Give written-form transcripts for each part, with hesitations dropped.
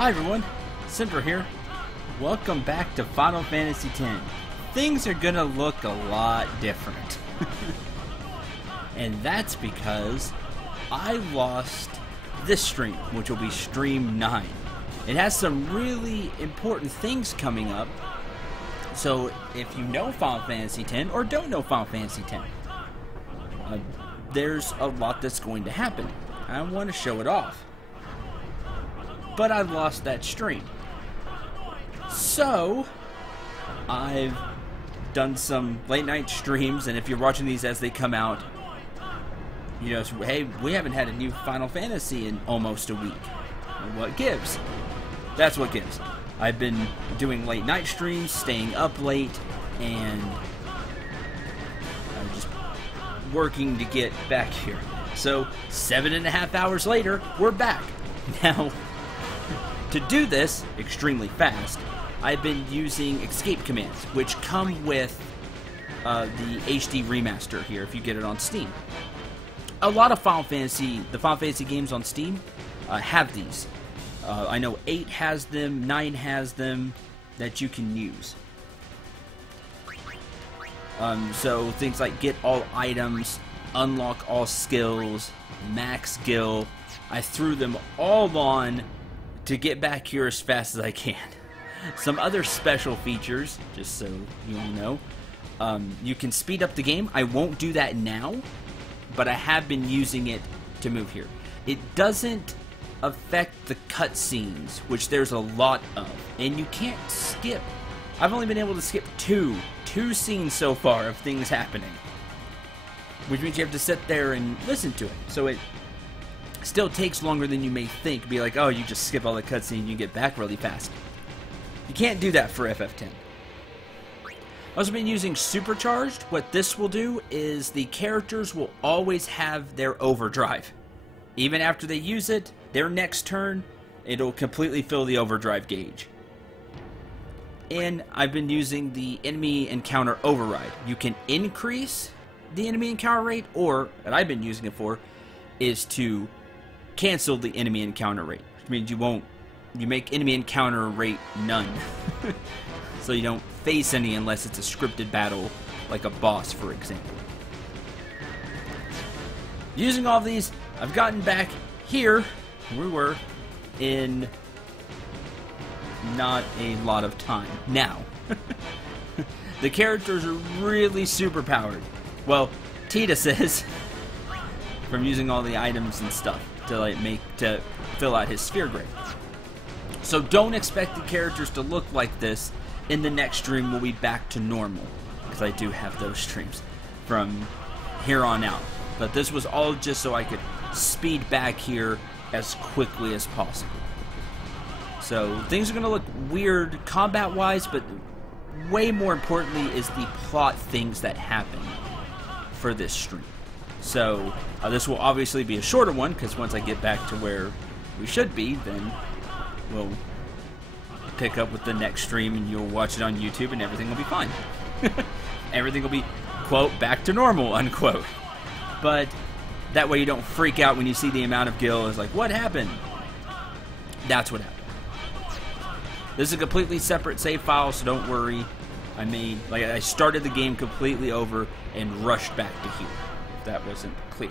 Hi everyone, Cendril here. Welcome back to Final Fantasy X. Things are gonna look a lot different. And that's because I lost this stream, which will be stream 9. It has some really important things coming up. So if you know Final Fantasy X or don't know Final Fantasy X, there's a lot that's going to happen. I want to show it off. But I lost that stream. So I've done some late night streams, and if you're watching these as they come out, you know, hey, we haven't had a new Final Fantasy in almost a week. What gives? That's what gives. I've been doing late night streams, staying up late, and just working to get back here. So 7.5 hours later, we're back. Now, to do this extremely fast, I've been using escape commands, which come with the HD Remaster here if you get it on Steam. A lot of the Final Fantasy games on Steam have these. I know 8 has them, 9 has them that you can use. So things like get all items, unlock all skills, max skill. I threw them all on to get back here as fast as I can. Some other special features, just so you all know, you can speed up the game. I won't do that now, but I have been using it to move here. It doesn't affect the cutscenes, which there's a lot of, and you can't skip. I've only been able to skip two scenes so far of things happening, which means you have to sit there and listen to it. So it still takes longer than you may think. Be like, oh, you just skip all the cutscenes and you get back really fast. You can't do that for FF10. I've also been using Supercharged. What this will do is the characters will always have their overdrive. Even after they use it, their next turn, it'll completely fill the overdrive gauge. And I've been using the enemy encounter override. You can increase the enemy encounter rate, or what I've been using it for is to cancel the enemy encounter rate, which means you make enemy encounter rate none. So you don't face any unless it's a scripted battle, like a boss, for example. Using all of these, I've gotten back here, we were, in not a lot of time. Now, the characters are really super powered. Well, Tita says, from using all the items and stuff to fill out his sphere grade. So don't expect the characters to look like this. In the next stream, we'll be back to normal, because I do have those streams from here on out. But this was all just so I could speed back here as quickly as possible. So things are going to look weird combat-wise, but way more importantly is the plot things that happen for this stream. So this will obviously be a shorter one, because once I get back to where we should be, then we'll pick up with the next stream and you'll watch it on YouTube and everything will be fine. Everything will be, quote, back to normal, unquote. But that way you don't freak out when you see the amount of gil. It's like, what happened? That's what happened. This is a completely separate save file, so don't worry. I started the game completely over and rushed back to here. If that wasn't clear.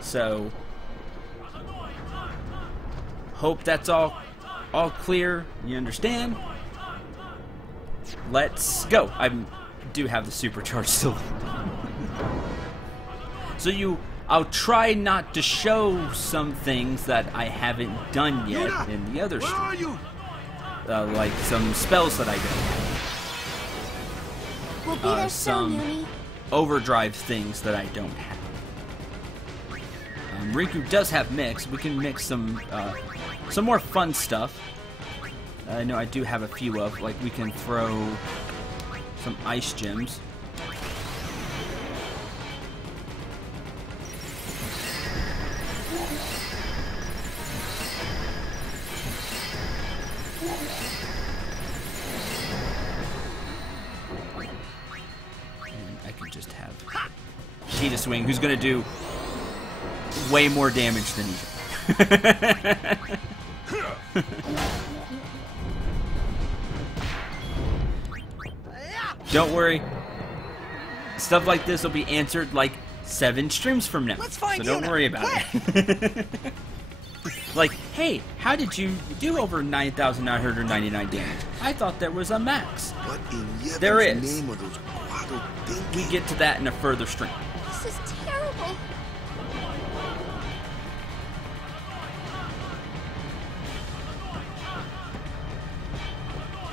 So hope that's all clear. You understand? Let's go. I do have the supercharge still. So I'll try not to show some things that I haven't done yet in the other stream. Like some spells that I don't have. We'll be there some soon, overdrive things that I don't have. Riku does have mix. We can mix some more fun stuff. I know I do have a few of, like we can throw some ice gems. And I can just have Cheetah Swing, who's going to do way more damage than usual. Don't worry. Stuff like this will be answered like 7 streams from now. Let's find so don't Yuna, worry about it. Like, hey, how did you do over 9,999 damage? I thought there was a max. What in There Yevon's is. name are those Guado We thinking? get to that in a further stream. This is terrible.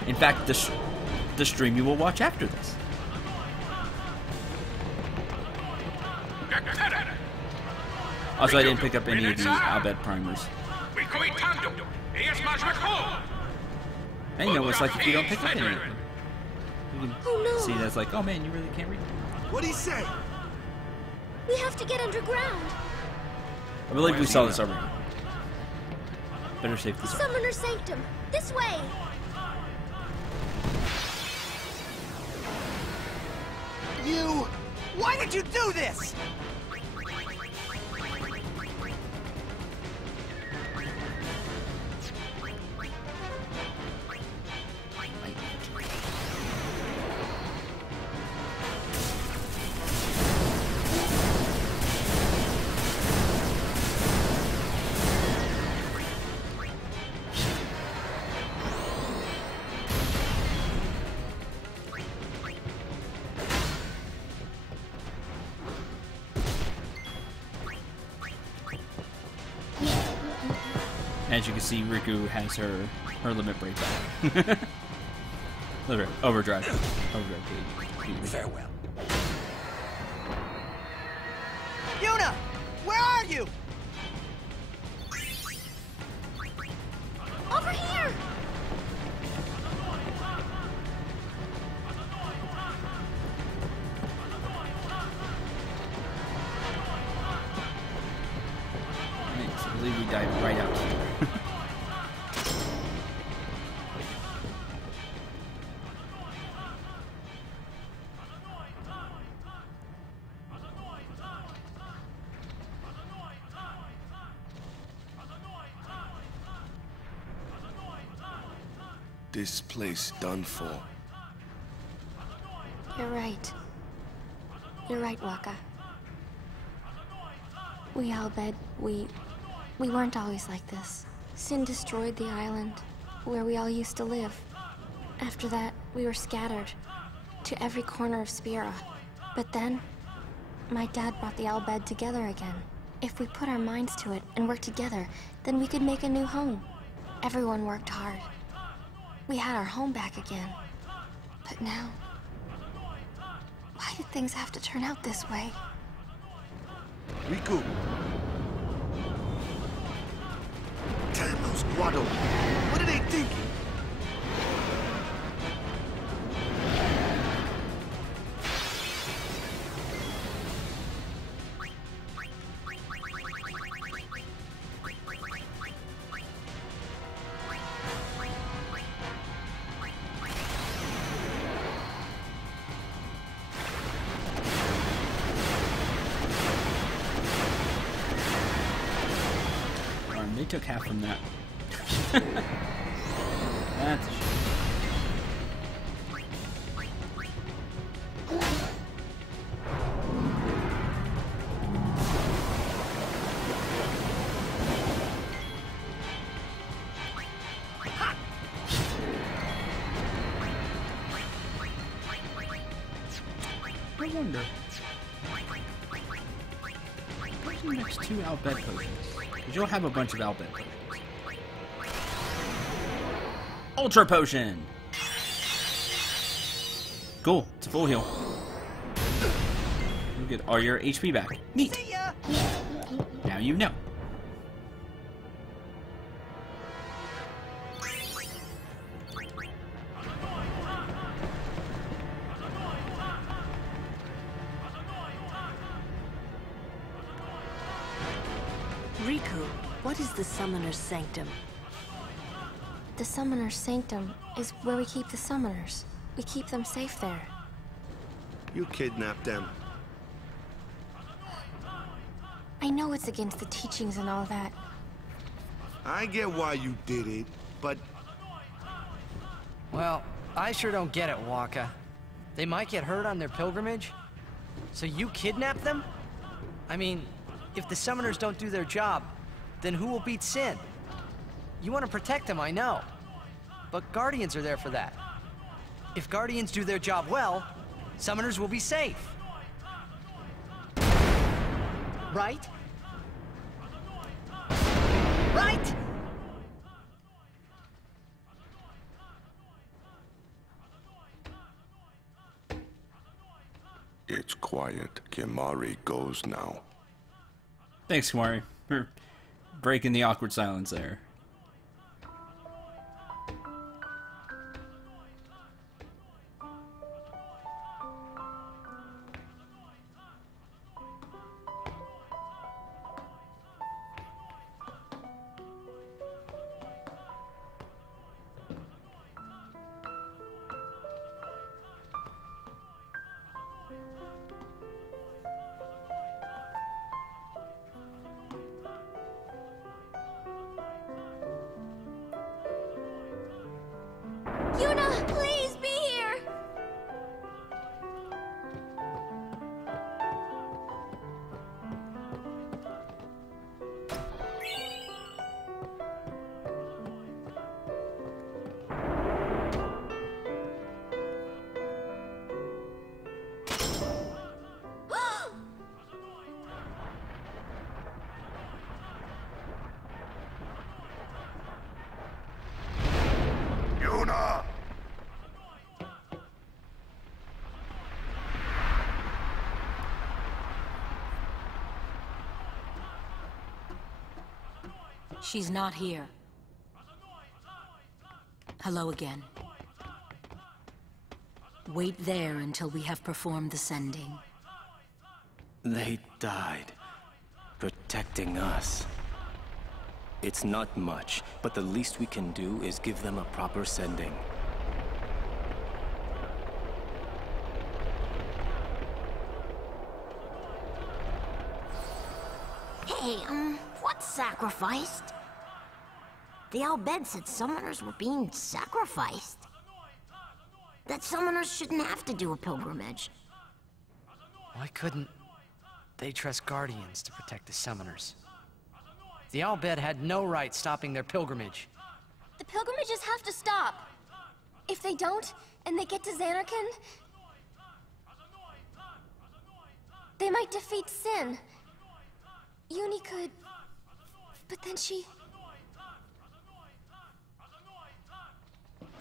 In fact, the stream you will watch after this. Also, I didn't pick up any of the Albed primers. I know it's like if you don't pick up any of them. You can Oh no. see that's like, oh man, you really can't read. What'd he say? We have to get underground. I believe we saw this already. Better safe The than sorry. Summoner Sanctum. This way. You... Why did you do this? As you can see, Riku has her limit break back. Overdrive gauge. Farewell. Yuna! Where are you? Over here. Thanks. I believe we dive right out here. This place done for. You're right. You're right, Waka. We Albed, we weren't always like this. Sin destroyed the island, where we all used to live. After that, we were scattered to every corner of Spira. But then, my dad brought the Albed together again. If we put our minds to it and worked together, then we could make a new home. Everyone worked hard. We had our home back again. But now, why did things have to turn out this way? Riku! Damn those Guado! What are they thinking? They took half from that. That's a shame. I wonder. What's the next 2 Albed potions? Because you'll have a bunch of Albed potions. Ultra Potion! Cool, it's a full heal. You get all your HP back. Neat! See ya! Now you know. Riku, what is the Summoner's Sanctum? The Summoner's Sanctum is where we keep the summoners. We keep them safe there. You kidnapped them. I know it's against the teachings and all that. I get why you did it, but... Well, I sure don't get it, Waka. They might get hurt on their pilgrimage? So you kidnap them? I mean, if the summoners don't do their job, then who will beat Sin? You want to protect them, I know. But Guardians are there for that. If Guardians do their job well, summoners will be safe. Right? Right? It's quiet. Kimari goes now. Thanks, Kamari, for breaking the awkward silence there. Yuna, please be here! Yuna! She's not here. Hello again. Wait there until we have performed the sending. They died, protecting us. It's not much, but the least we can do is give them a proper sending. Hey, what's sacrificed? The Al-Bed said summoners were being sacrificed. That summoners shouldn't have to do a pilgrimage. Why couldn't they trust Guardians to protect the summoners? The Al-Bed had no right stopping their pilgrimage. The pilgrimages have to stop. If they don't, and they get to Xanarkand, they might defeat Sin. Uni could... But then she...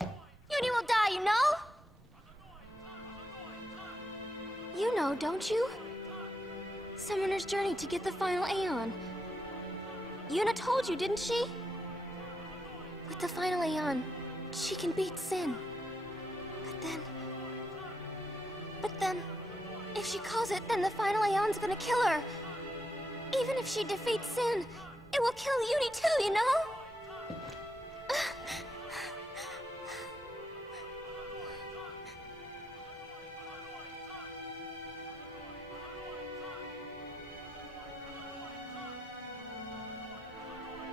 Uni will die, you know? You know, don't you? Summoner's journey to get the final Aeon. Yuna told you, didn't she? With the final Aeon, she can beat Sin. But then... If she calls it, then the final Aeon's gonna kill her. Even if she defeats Sin, it will kill Uni too, you know?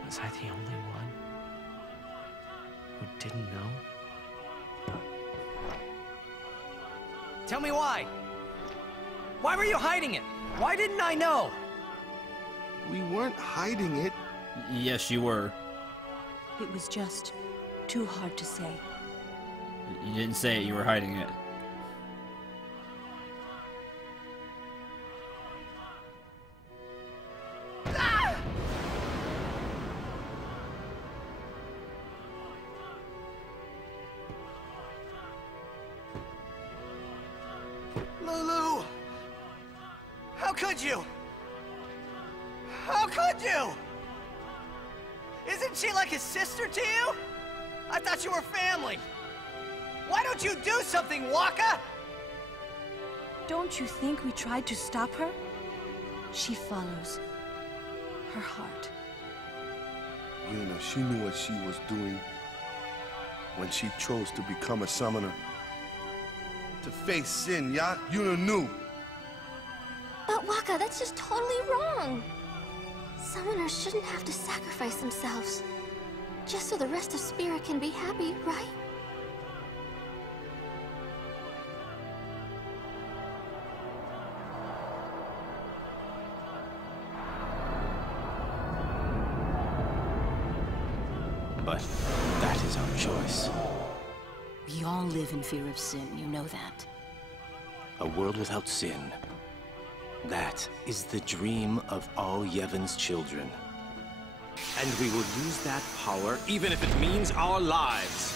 Was I the only one who didn't know? Tell me why! Why were you hiding it? Why didn't I know? We weren't hiding it. Yes, you were. It was just too hard to say. You didn't say it, you were hiding it. Lulu! How could you? How could you? Isn't she like a sister to you? I thought you were family. Why don't you do something, Waka? Don't you think we tried to stop her? She follows her heart. Yuna, she knew what she was doing when she chose to become a summoner. To face Sin, yeah? Yuna knew. But Waka, that's just totally wrong. Summoners shouldn't have to sacrifice themselves. Just so the rest of Spirit can be happy, right? But that is our choice. We all live in fear of sin, you know that. A world without sin. That is the dream of all Yevon's children. And we will use that power, even if it means our lives.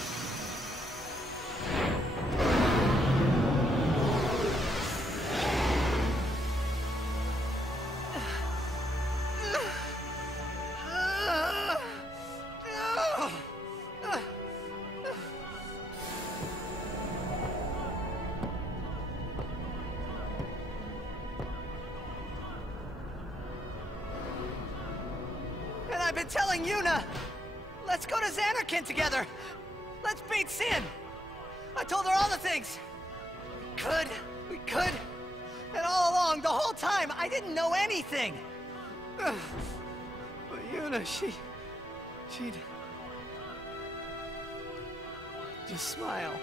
I've been telling Yuna! Let's go to Xanarkin together! Let's beat Sin! I told her all the things! We could! And all along, the whole time, I didn't know anything! But Yuna, she'd... just smile.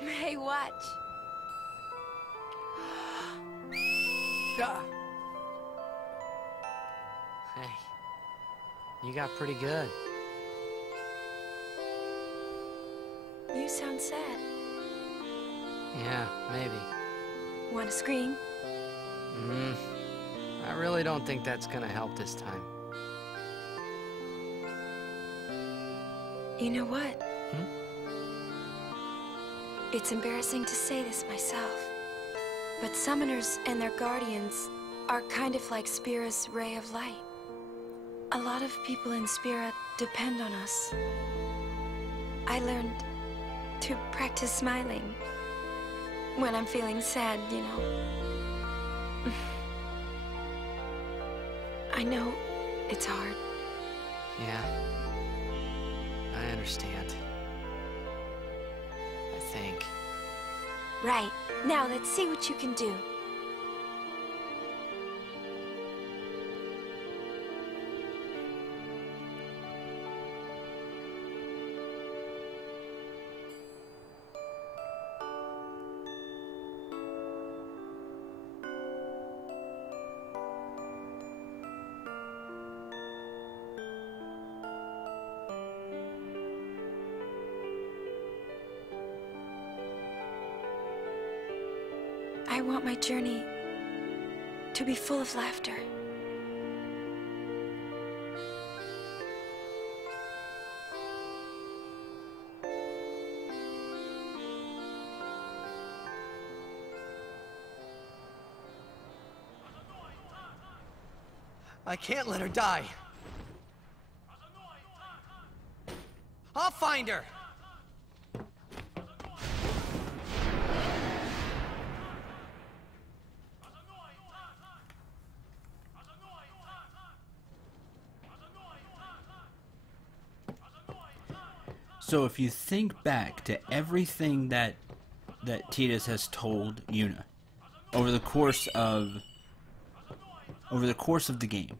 Hey, watch. Hey, you got pretty good. You sound sad. Yeah, maybe. Want to scream? I really don't think that's gonna help this time. You know what? It's embarrassing to say this myself, but summoners and their guardians are kind of like Spira's ray of light. A lot of people in Spira depend on us. I learned to practice smiling when I'm feeling sad, you know. I know it's hard. Yeah, I understand. I think. Right. Now let's see what you can do. I want my journey to be full of laughter. I can't let her die. I'll find her! So if you think back to everything that Tidus has told Yuna over the course of the game,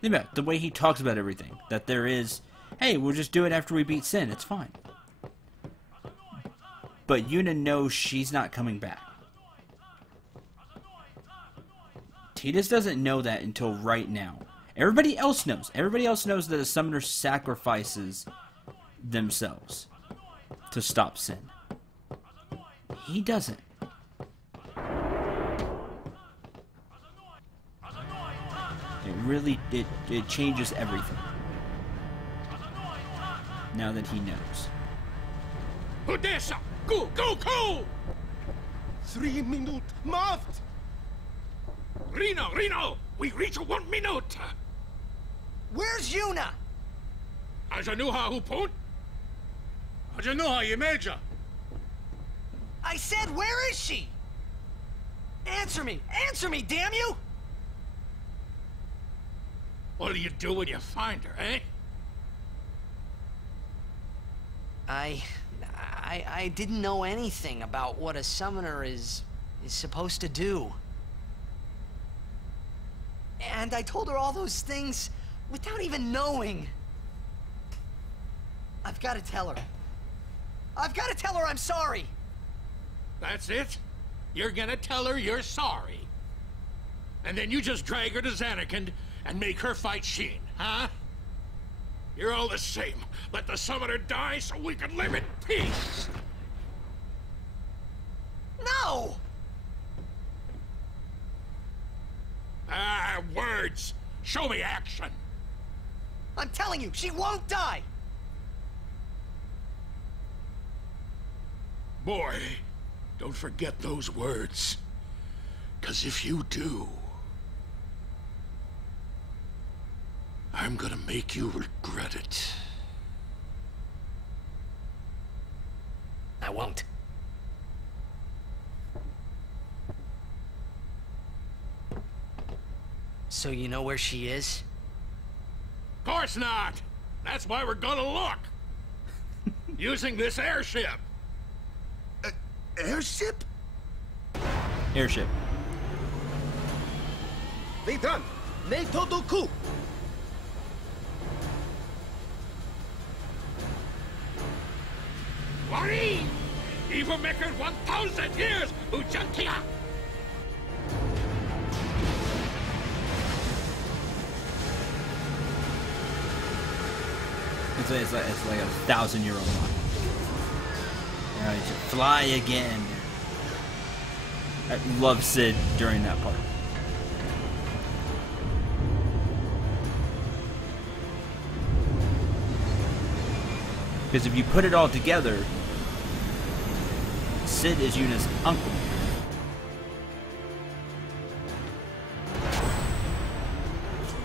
think about the way he talks about everything. That there is, hey, we'll just do it after we beat Sin. It's fine. But Yuna knows she's not coming back. Tidus doesn't know that until right now. Everybody else knows. Everybody else knows that a summoner sacrifices themselves to stop Sin. He doesn't. It really, it changes everything. Now that he knows. Odessa! Go, go, go! 3 minutes, Maft! Reno! We reach 1 minute! Where's Yuna? As a new hupon? How'd you know how you major? I said, where is she? Answer me! Answer me, damn you! What do you do when you find her, eh? I didn't know anything about what a summoner is supposed to do. And I told her all those things without even knowing. I've got to tell her. I've got to tell her I'm sorry. That's it? You're gonna tell her you're sorry. And then you just drag her to Zanarkand and make her fight Sheen, huh? You're all the same. Let the summoner die so we can live in peace. No! Ah, words. Show me action. I'm telling you, she won't die! Boy, don't forget those words. 'Cause if you do, I'm gonna make you regret it. I won't. So you know where she is? Of course not! That's why we're gonna look! Using this airship! Airship? Airship. Vitan, ne todoku. Wari! Even making 1,000 years, Ujantia! It's like a 1,000-year-old line. Now you should fly again. I love Sid during that part. Because if you put it all together, Sid is Yuna's uncle.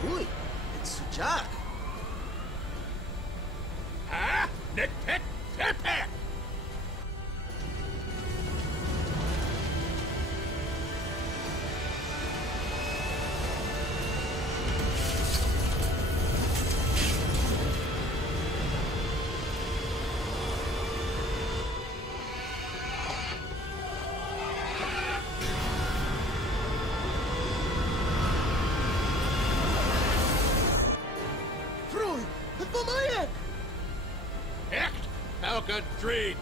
Uy, it's Sujak. Huh? Nick Pick? Pick! Freud, vermaaien! Echt? Elke treat!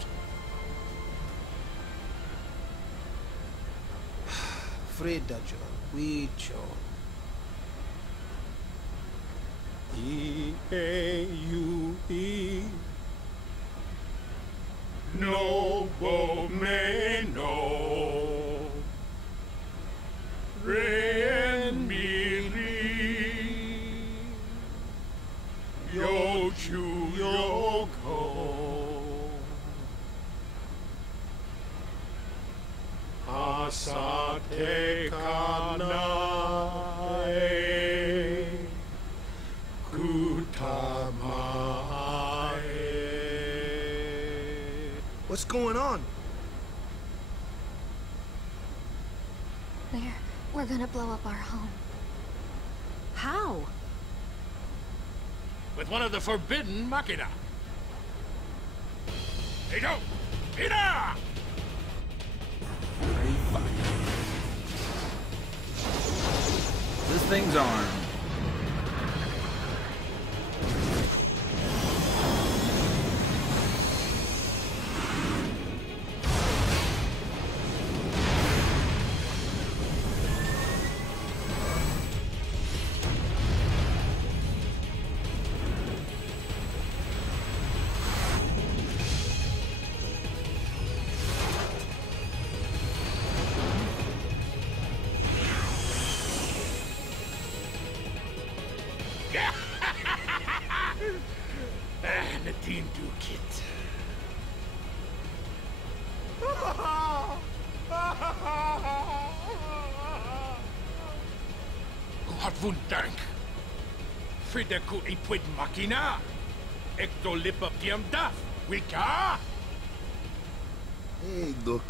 Freda John, we John. E-A-U-E No Bomeno Re and Miri Yochu Yoko Asate Kanae Kutamae. What's going on? We're gonna blow up our home. How? With one of the forbidden machina. Hey, go! Ida! This thing's armed. Nadine Dukit. Hartwun Dank. Frideku Ipwid Machina. Ecto Lipa Piam Daf. weak, huh? Hey, look,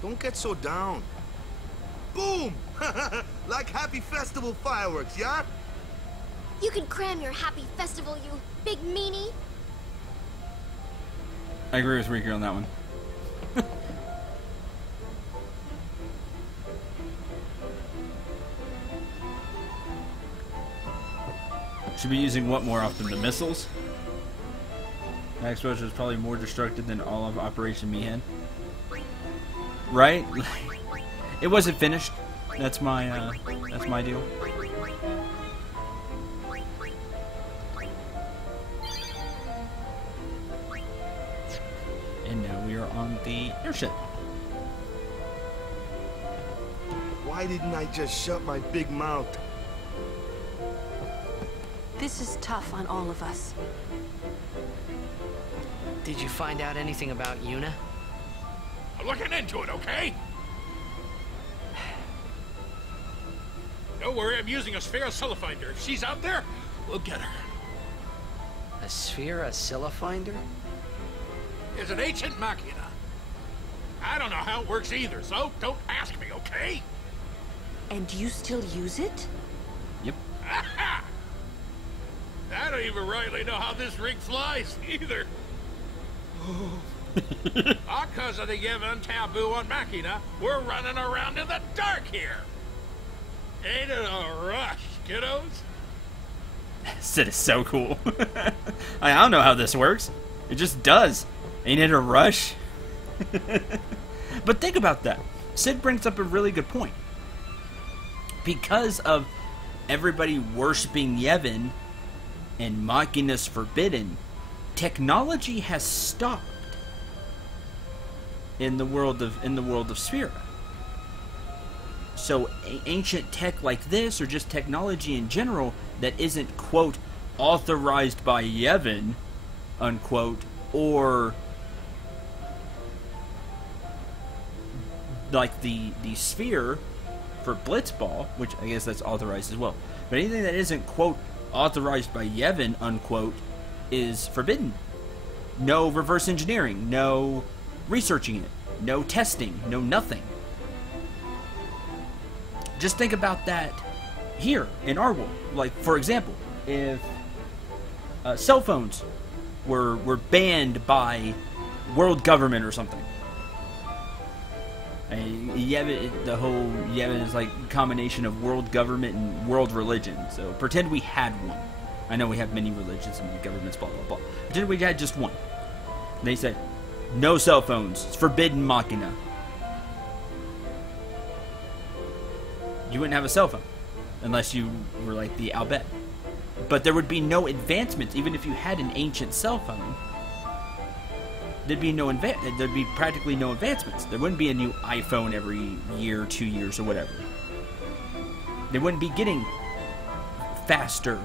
don't get so down. Boom! Like happy festival fireworks, yeah? You can cram your happy festival, you big meanie. I agree with Riku on that one. Should be using what more often? The missiles? That explosion is probably more destructive than all of Operation Mihan. Right? It wasn't finished. That's my deal. And now we are on the airship. Why didn't I just shut my big mouth? This is tough on all of us. Did you find out anything about Yuna? I'm looking into it, okay? Don't worry, I'm using a sphere finder. If she's out there, we'll get her. A sphere, a finder? It's an ancient machina. I don't know how it works either, so don't ask me, okay? And you still use it? Yep. I don't even rightly know how this rig flies, either. Because of the Yevon taboo on Machina, we're running around in the dark here. Ain't it a rush, kiddos? Sid is so cool. I don't know how this works. It just does. Ain't it a rush? But think about that. Sid brings up a really good point. Because of everybody worshipping Yevon and Machina's forbidden, technology has stopped in the world of Sphera. So ancient tech like this, or just technology in general that isn't, quote, authorized by Yevon, unquote, or like the sphere for Blitzball, which I guess that's authorized as well. But anything that isn't, quote, authorized by Yevon, unquote, is forbidden. No reverse engineering, no researching it, no testing, no nothing. Just think about that here in our world. Like, for example, if cell phones were banned by world government or something. Yevon, the whole Yevon is like a combination of world government and world religion. So pretend we had one. I know we have many religions and governments, blah, blah, blah. Pretend we had just one. And they said, no cell phones. It's forbidden Machina. You wouldn't have a cell phone. Unless you were like the Albet. But there would be no advancements. Even if you had an ancient cell phone, there'd be practically no advancements. There wouldn't be a new iPhone every year, 2 years, or whatever. They wouldn't be getting faster.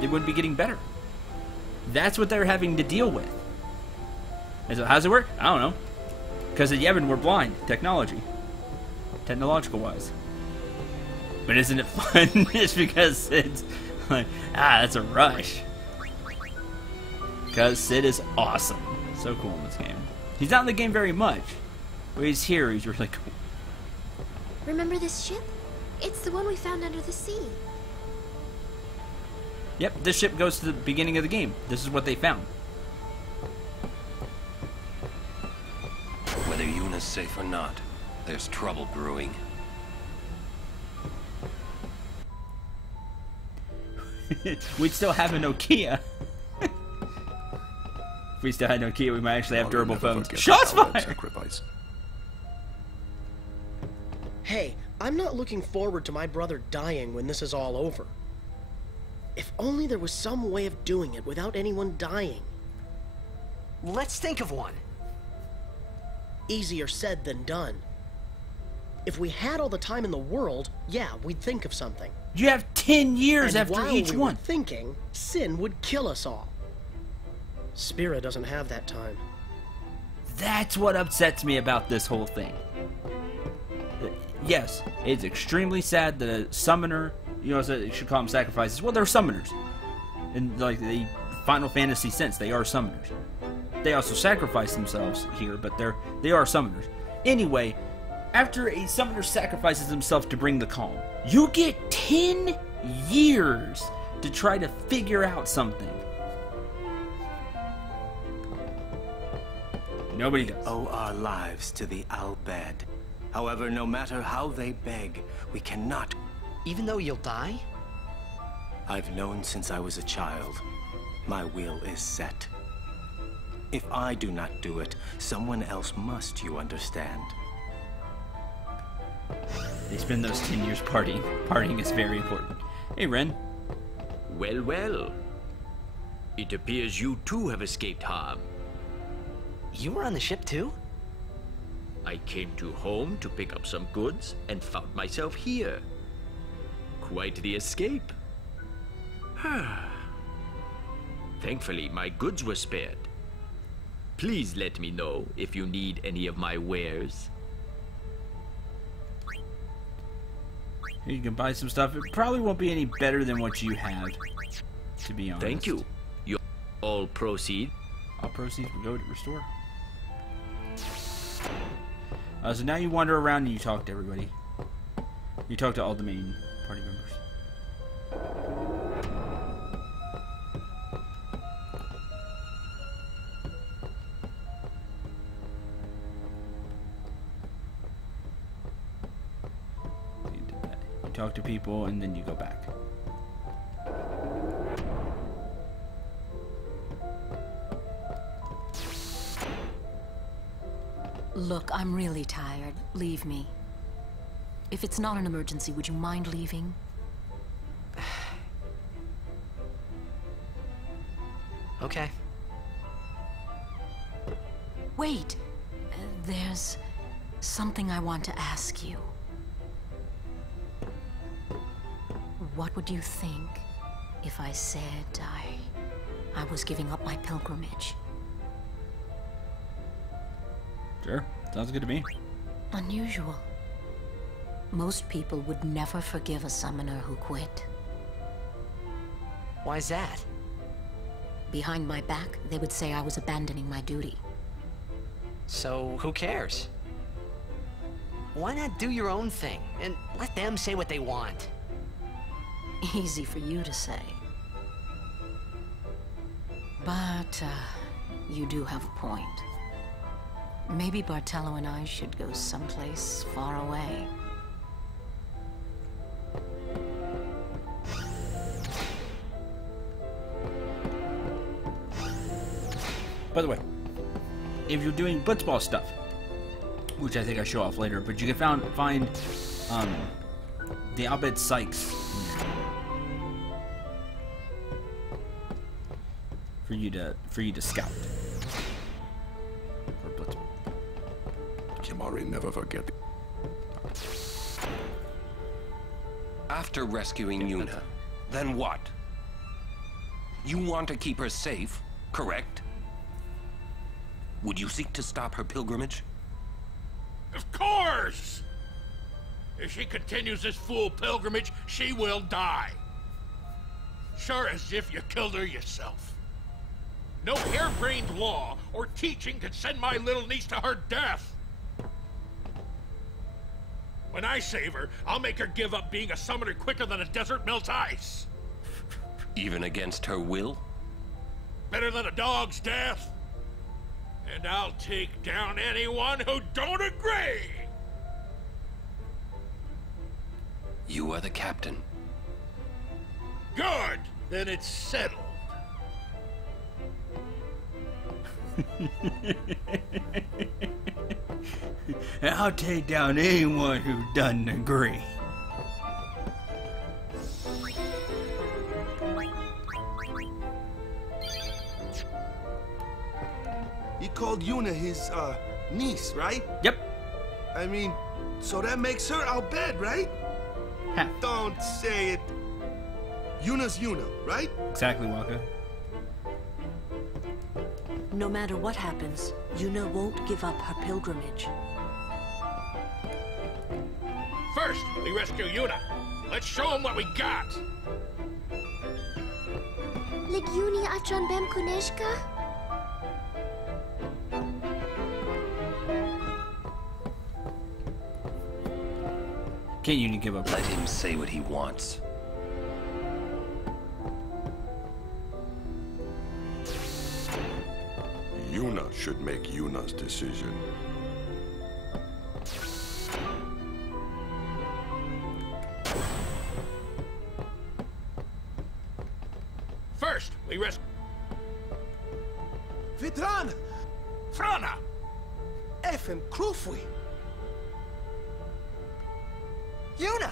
They wouldn't be getting better. That's what they're having to deal with. And so how does it work? I don't know. Because at Yevon we're blind. Technological wise. But isn't it fun? Just because it's like, that's a rush. Because Sid is awesome. So cool in this game. He's not in the game very much. But he's here. He's really cool. Remember this ship? It's the one we found under the sea. Yep, this ship goes to the beginning of the game. This is what they found. Whether Yuna's safe or not, there's trouble brewing. We'd still have a Nokia. If we still had Nokia, we might actually have durable phones. Shots fired! Sacrifice. Hey, I'm not looking forward to my brother dying when this is all over. If only there was some way of doing it without anyone dying. Let's think of one. Easier said than done. If we had all the time in the world, yeah, we'd think of something. You have 10 years and after while each we one. Were thinking, Sin would kill us all. Spira doesn't have that time. That's what upsets me about this whole thing. Yes, it's extremely sad that a summoner, you know, you should call them sacrifices. Well, they're summoners. And like they Final Fantasy sense. They are summoners. They also sacrifice themselves here, but they are summoners. Anyway, after a summoner sacrifices himself to bring the calm, you get 10 years to try to figure out something. Nobody does. Owe our lives to the Al Bhed. However, no matter how they beg, we cannot. Even though you'll die? I've known since I was a child. My will is set. If I do not do it, someone else must, you understand. They spend those 10 years partying. Partying is very important. Hey, Ren. Well, well. It appears you too have escaped harm. You were on the ship too? I came to home to pick up some goods and found myself here. Quite the escape. Thankfully, my goods were spared. Please let me know if you need any of my wares. You can buy some stuff. It probably won't be any better than what you have, to be honest. Thank you. All proceed. All proceeds will go to restore. So now you wander around and you talk to everybody. You talk to all the main party members. You talk to people and then you go back. Look, I'm really tired. Leave me. If it's not an emergency, would you mind leaving? Okay. Wait. There's something I want to ask you. What would you think if I said I was giving up my pilgrimage? Sure. Sounds good to me. Unusual. Most people would never forgive a summoner who quit. Why's that? Behind my back, they would say I was abandoning my duty. So, who cares? Why not do your own thing, and let them say what they want? Easy for you to say. But, you do have a point. Maybe Bartello and I should go someplace far away. By the way, if you're doing blitzball stuff, which I think I show off later, but you can find the Al Bhed Sykes for you to scout for blitzball. Kimari never forget. After rescuing Yuna, then what? You want to keep her safe, correct? Would you seek to stop her pilgrimage? Of course! If she continues this fool pilgrimage, she will die. Sure as if you killed her yourself. No harebrained law or teaching could send my little niece to her death. When I save her, I'll make her give up being a summoner quicker than a desert melts ice. Even against her will? Better than a dog's death. And I'll take down anyone who don't agree! You are the captain. Good! Then it's settled. I'll take down anyone who doesn't agree. He called Yuna his, niece, right? Yep. I mean, so that makes her Al Bhed, right? Ha. Don't say it. Yuna's Yuna, right? Exactly, Waka. No matter what happens, Yuna won't give up her pilgrimage. First, we rescue Yuna. Let's show them what we got. Legiuni atron bem kuneshka? Can't you give up? Let him say what he wants. Yuna should make Yuna's decision. First, we rest. Vitran! Frana! Efem Krufwi! Yuna!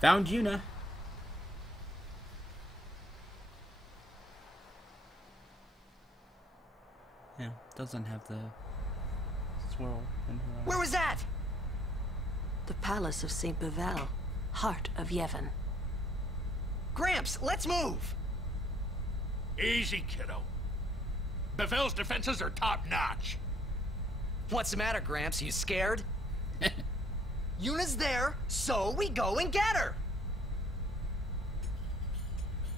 Found Yuna. Yeah, doesn't have the swirl in her eye. Where was that? The Palace of St. Bevel, heart of Yevon. Gramps, let's move! Easy, kiddo. Bevel's defenses are top-notch. What's the matter, Gramps? You scared? Yuna's there, so we go and get her!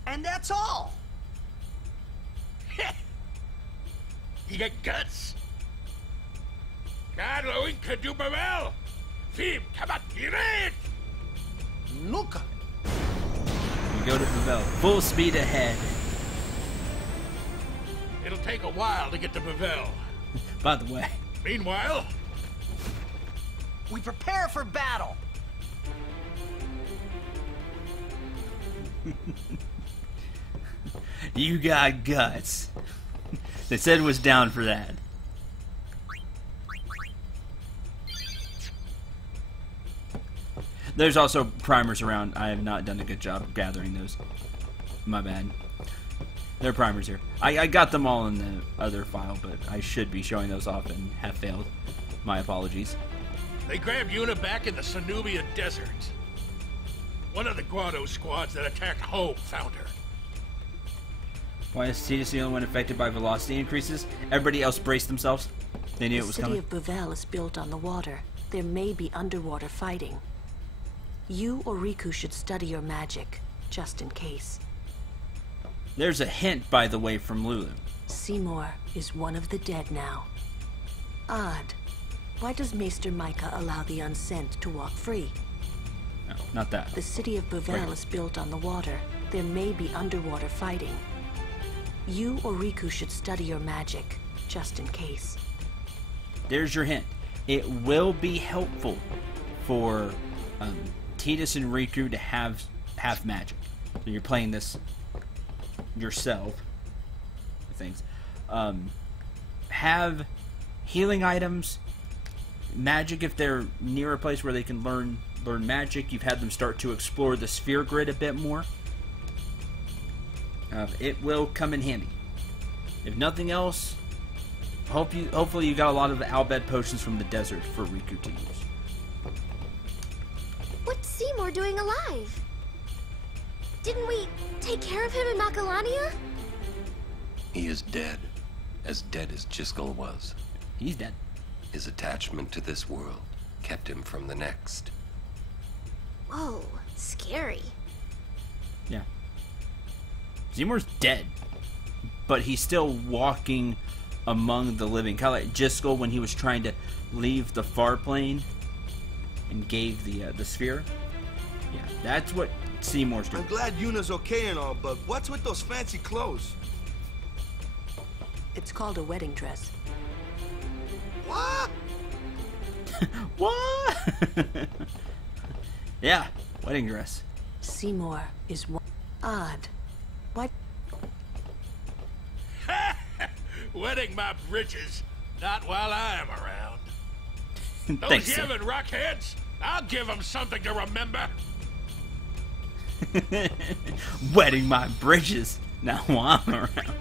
And that's all! You got guts? Carlo could do Bevel! Fim, come on, get it! Nuka! We go to Bevel. Full speed ahead. It'll take a while to get to Bevel. By the way. Meanwhile, we prepare for battle! You got guts. They said was down for that. There's also primers around. I have not done a good job of gathering those. My bad. There are primers here. I got them all in the other file, but I should be showing those off and have failed. My apologies. they grabbed Yuna back in the Sanubia Desert. One of the Guado squads that attacked Hope found her. Why is Tidus the only one affected by velocity increases? Everybody else braced themselves. They knew it was coming. The city of Bevel is built on the water. There may be underwater fighting. You or Riku should study your magic, just in case. There's a hint, by the way, from Lulu. Seymour is one of the dead now. Odd. Why does Maester Micah allow the unsent to walk free? No, not that. The city of Bevel is built on the water. There may be underwater fighting. You or Riku should study your magic, just in case. There's your hint. It will be helpful for Tidus and Riku to have magic. So you're playing this yourself. Things. Have healing items, magic if they're near a place where they can learn magic. You've had them start to explore the sphere grid a bit more. It will come in handy. If nothing else, hopefully you got a lot of Albed potions from the desert for Riku to use. What's Seymour doing alive? Didn't we take care of him in Macalania? He is dead as Jiskel was. He's dead. His attachment to this world kept him from the next. Whoa, scary. Yeah. Seymour's dead, but he's still walking among the living. Kind of like Jiskel when he was trying to leave the far plane and gave the sphere. Yeah, that's what Seymour's doing. I'm glad Yuna's okay and all, but what's with those fancy clothes? It's called a wedding dress. What? What? Yeah, wedding dress. Seymour is one. Odd. Why? Wetting my britches, not while I'm around. Those Thanks, Yevon rockheads, I'll give them something to remember. Wetting my bridges. Now I'm around.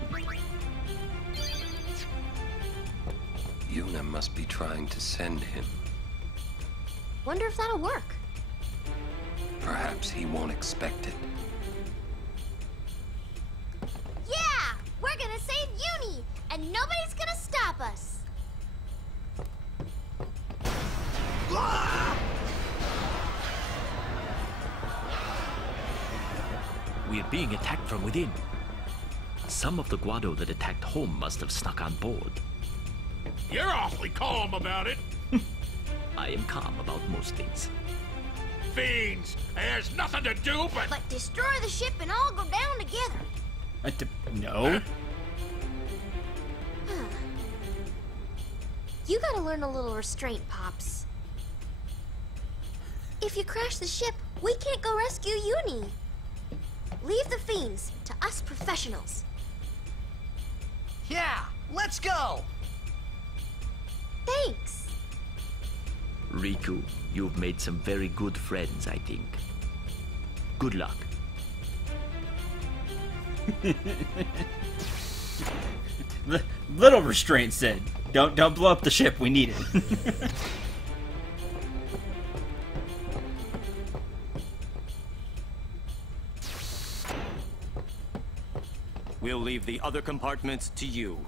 Yuna must be trying to send him. Wonder if that'll work. Perhaps he won't expect it. Yeah! We're gonna save Uni, and nobody's gonna stop us. we're being attacked from within. Some of the Guado that attacked home must have snuck on board. You're awfully calm about it. I am calm about most things. Fiends! There's nothing to do but... But destroy the ship and all go down together. No. You gotta learn a little restraint, Pops. If you crash the ship, we can't go rescue Uni. Leave the fiends to us professionals. Yeah, let's go! Thanks. Riku, you've made some very good friends, I think. Good luck. Little restraint said, don't blow up the ship, we need it. We'll leave the other compartments to you.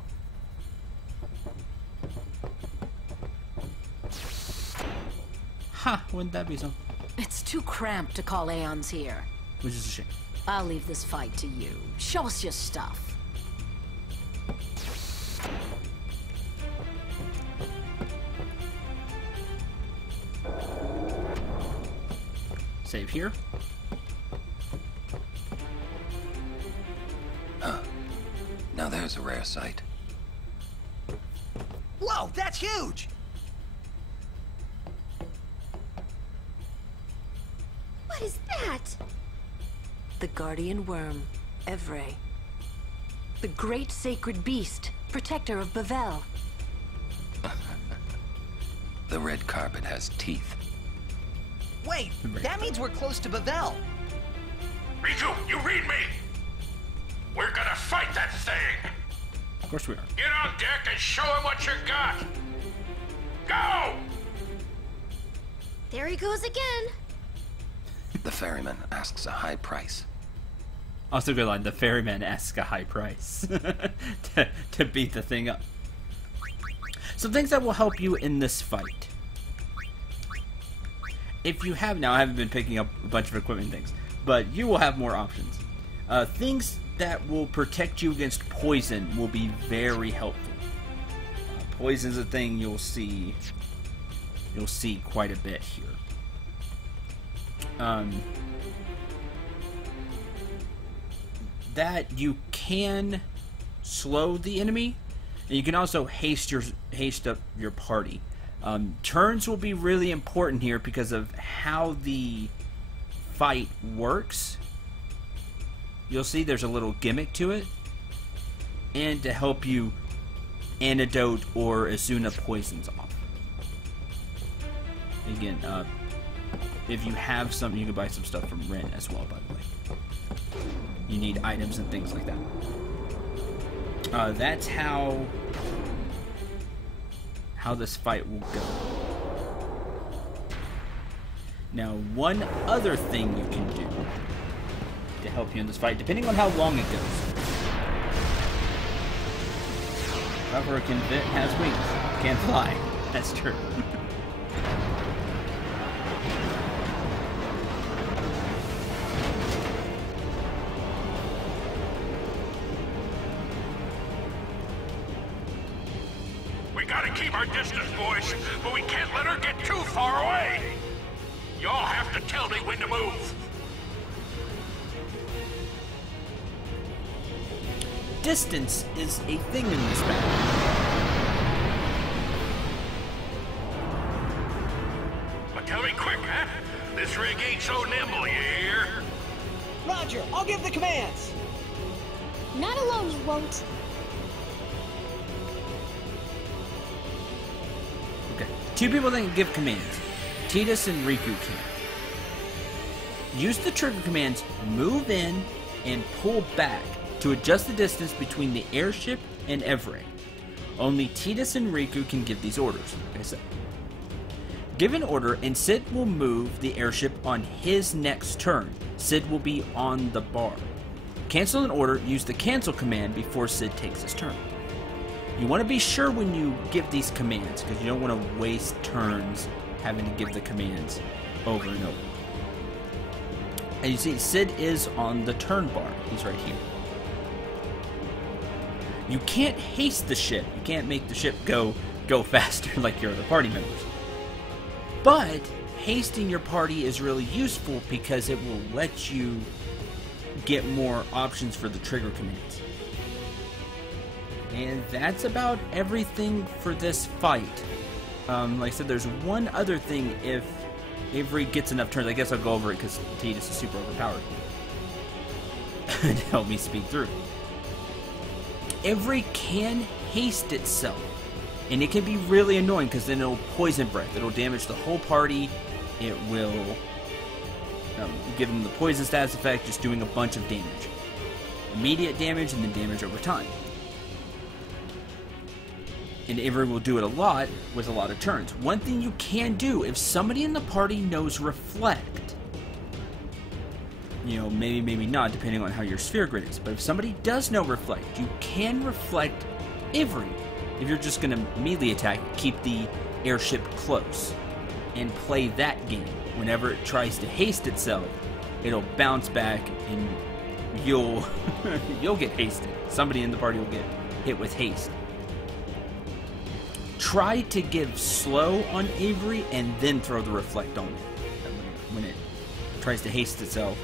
Ha, wouldn't that be something? It's too cramped to call Aeons here. Which is a shame. I'll leave this fight to you. Show us your stuff. Save here. Now there's a rare sight. Whoa, that's huge! What is that? The guardian worm, Evre. The great sacred beast, protector of Bavel. The red carpet has teeth. Wait, that means we're close to Bavel. Riku, you read me! We're gonna fight that thing! Of course we are. Get on deck and show him what you got! Go! There he goes again. The ferryman asks a high price. Also good line, the ferryman asks a high price to beat the thing up. Some things that will help you in this fight. If you have now, I haven't been picking up a bunch of equipment things, but you will have more options. Things that will protect you against poison will be very helpful. Poison's a thing you'll see quite a bit here. That you can slow the enemy, and you can also haste up your party. Turns will be really important here because of how the fight works. You'll see there's a little gimmick to it, and to help you antidote or Azuna poisons off. Again, if you have some, you can buy some stuff from Ren as well, by the way. You need items and things like that. That's how this fight will go. Now, one other thing you can do to help you in this fight, depending on how long it goes. However, it has wings. Can't fly. That's true. We gotta keep our distance, boys, but we can't let her get too far away. Y'all have to tell me when to move. Distance is a thing in this battle. But tell me quick, huh? This rig ain't so nimble, you hear? Roger, I'll give the commands. Not alone, you won't. Okay. Two people that can give commands. Tidus and Riku can. Use the trigger commands move in and pull back to adjust the distance between the airship and Evre. Only Tidus and Riku can give these orders, like I said. Give an order and Sid will move the airship on his next turn. Sid will be on the bar. Cancel an order, use the cancel command before Sid takes his turn. You want to be sure when you give these commands, because you don't want to waste turns having to give the commands over and over. And you see, Sid is on the turn bar. He's right here. You can't haste the ship. You can't make the ship go faster like your other party members. But hasting your party is really useful because it will let you get more options for the trigger commands. And that's about everything for this fight. Like I said, there's one other thing if Avery gets enough turns. I guess I'll go over it because Tidus is super overpowered to help me speed through. Avery can haste itself, and it can be really annoying because then it'll poison breath. It'll damage the whole party. It will give them the poison status effect, just doing a bunch of damage. Immediate damage and then damage over time. And Avery will do it a lot with a lot of turns. One thing you can do, if somebody in the party knows Reflect, you know, maybe not, depending on how your sphere grid is, but if somebody does know Reflect, you can Reflect Avery. If you're just going to melee attack, keep the airship close and play that game. Whenever it tries to haste itself, it'll bounce back and you'll get hasted. Somebody in the party will get hit with haste. Try to give slow on Avery and then throw the Reflect on it. When it tries to haste itself,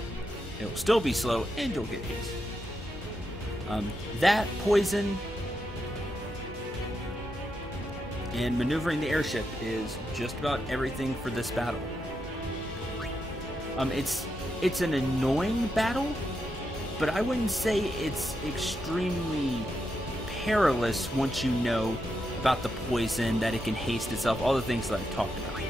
it'll still be slow and you'll get haste. That, poison, and maneuvering the airship is just about everything for this battle. It's an annoying battle, but I wouldn't say it's extremely perilous once you know about the poison, that it can haste itself, all the things that I've talked about.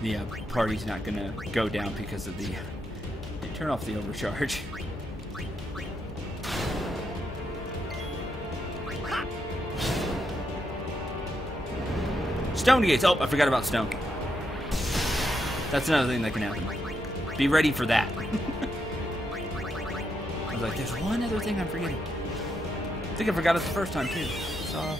The party's not gonna go down because of the... Turn off the overcharge. Stone gates! Oh, I forgot about stone. That's another thing that can happen. Be ready for that. I was like, there's one other thing I'm forgetting. I think I forgot it the first time, too. So...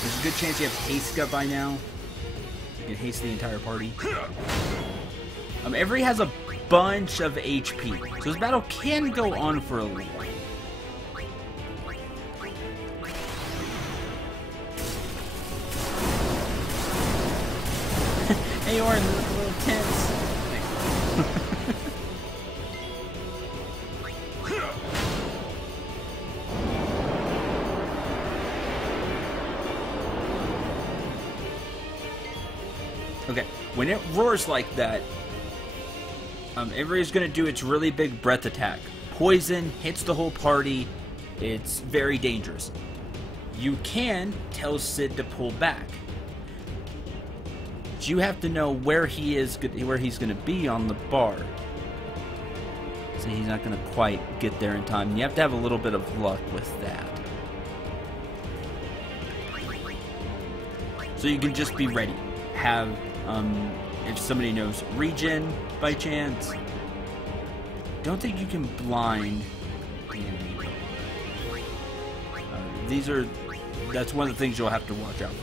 There's a good chance you have haste up by now. You can haste the entire party. Avery has a bunch of HP, so this battle can go on for a little while. Hey, Orin, a little tense. Okay, when it roars like that, Avery is going to do its really big breath attack. Poison hits the whole party. It's very dangerous. You can tell Sid to pull back. But you have to know where he's going to be on the bar. So he's not going to quite get there in time. You have to have a little bit of luck with that. So you can just be ready. Have, if somebody knows regen by chance, don't think you can blind the enemy. That's one of the things you'll have to watch out for.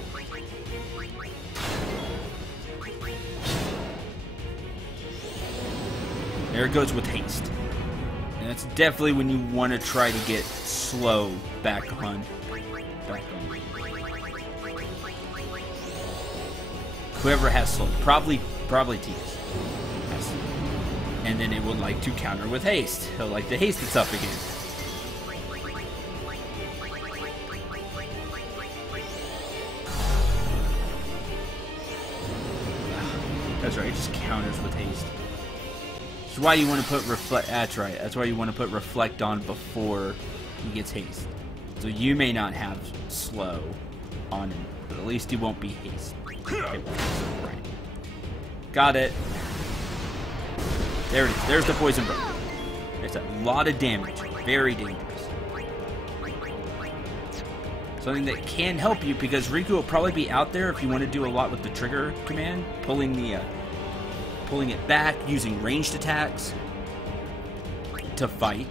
There it goes with haste. And that's definitely when you want to try to get slow back on. Whoever has slow, probably Tidus. And then it would like to counter with haste. He'll like to haste itself again. That's right, it just counters with haste. That's why you want to put reflect. That's right. That's why you want to put reflect on before he gets haste. So you may not have slow on him, but at least he won't be haste. Okay, right. Got it. There it is. There's the poison breath. It's a lot of damage. Very dangerous. Something that can help you, because Riku will probably be out there if you want to do a lot with the trigger command, pulling it back, using ranged attacks to fight.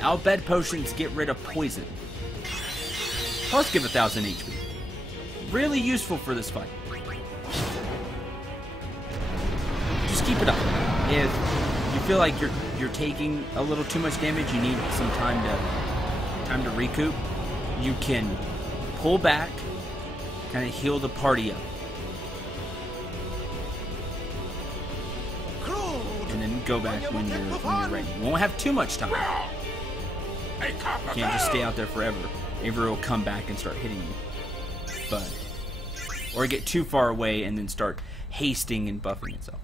Outbed potions get rid of poison. Plus give 1,000 HP. Really useful for this fight. Just keep it up. If you feel like you're taking a little too much damage, you need some time to recoup, you can pull back, kind of heal the party up. And then go back when you're ready. You won't have too much time. You can't just stay out there forever. Avery will come back and start hitting you. Or get too far away and then start hasting and buffing itself.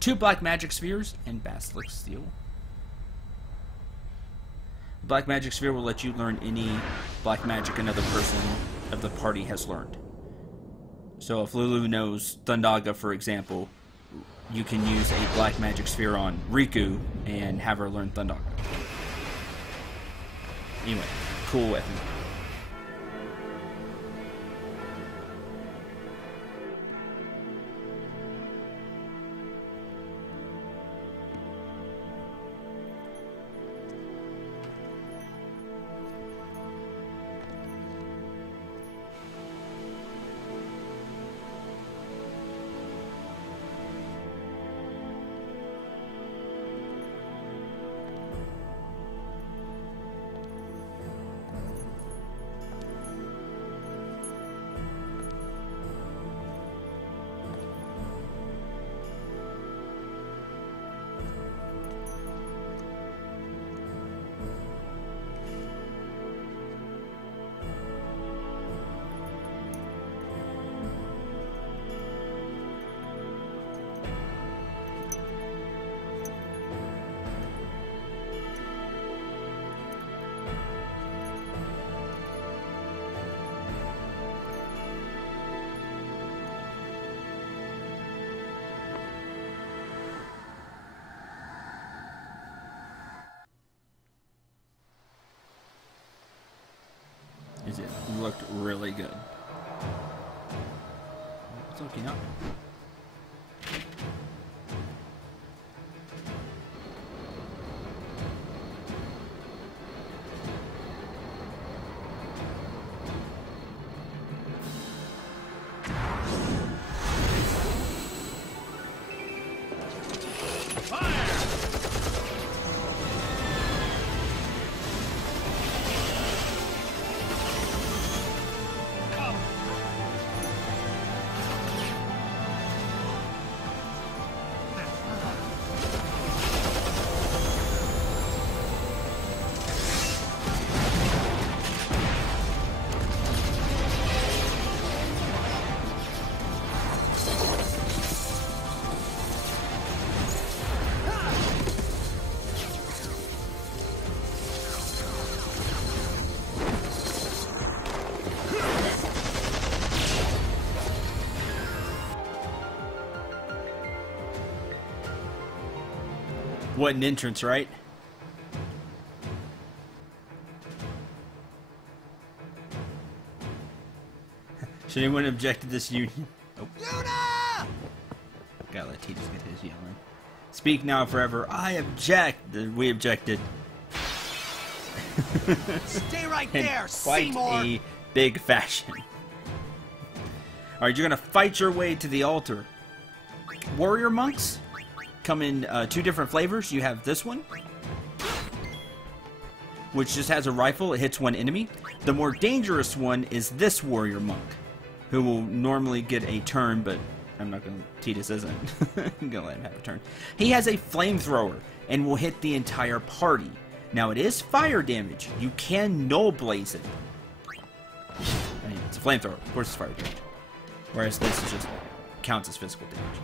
2 black magic spheres and basilisk steel. Black magic sphere will let you learn any black magic another person of the party has learned. So if Lulu knows Thundaga, for example, you can use a black magic sphere on Riku and have her learn Thundaga. Anyway, cool weapon. It looked really good. It's looking up. What an entrance, right? Should anyone object to this union? Oh. Yuna! Gotta let Titus get his yelling. Speak now or forever. I object. We objected. Stay right there, quite Seymour! a big fashion. Alright, you're gonna fight your way to the altar. Warrior monks come in 2 different flavors. You have this one, which just has a rifle. It hits 1 enemy. The more dangerous one is this warrior monk, who will normally get a turn, but I'm not going to... Titus isn't. I'm going to let him have a turn. He has a flamethrower and will hit the entire party. Now, it is fire damage. You can null blaze it. I mean, it's a flamethrower. Of course it's fire damage. Whereas this is just counts as physical damage.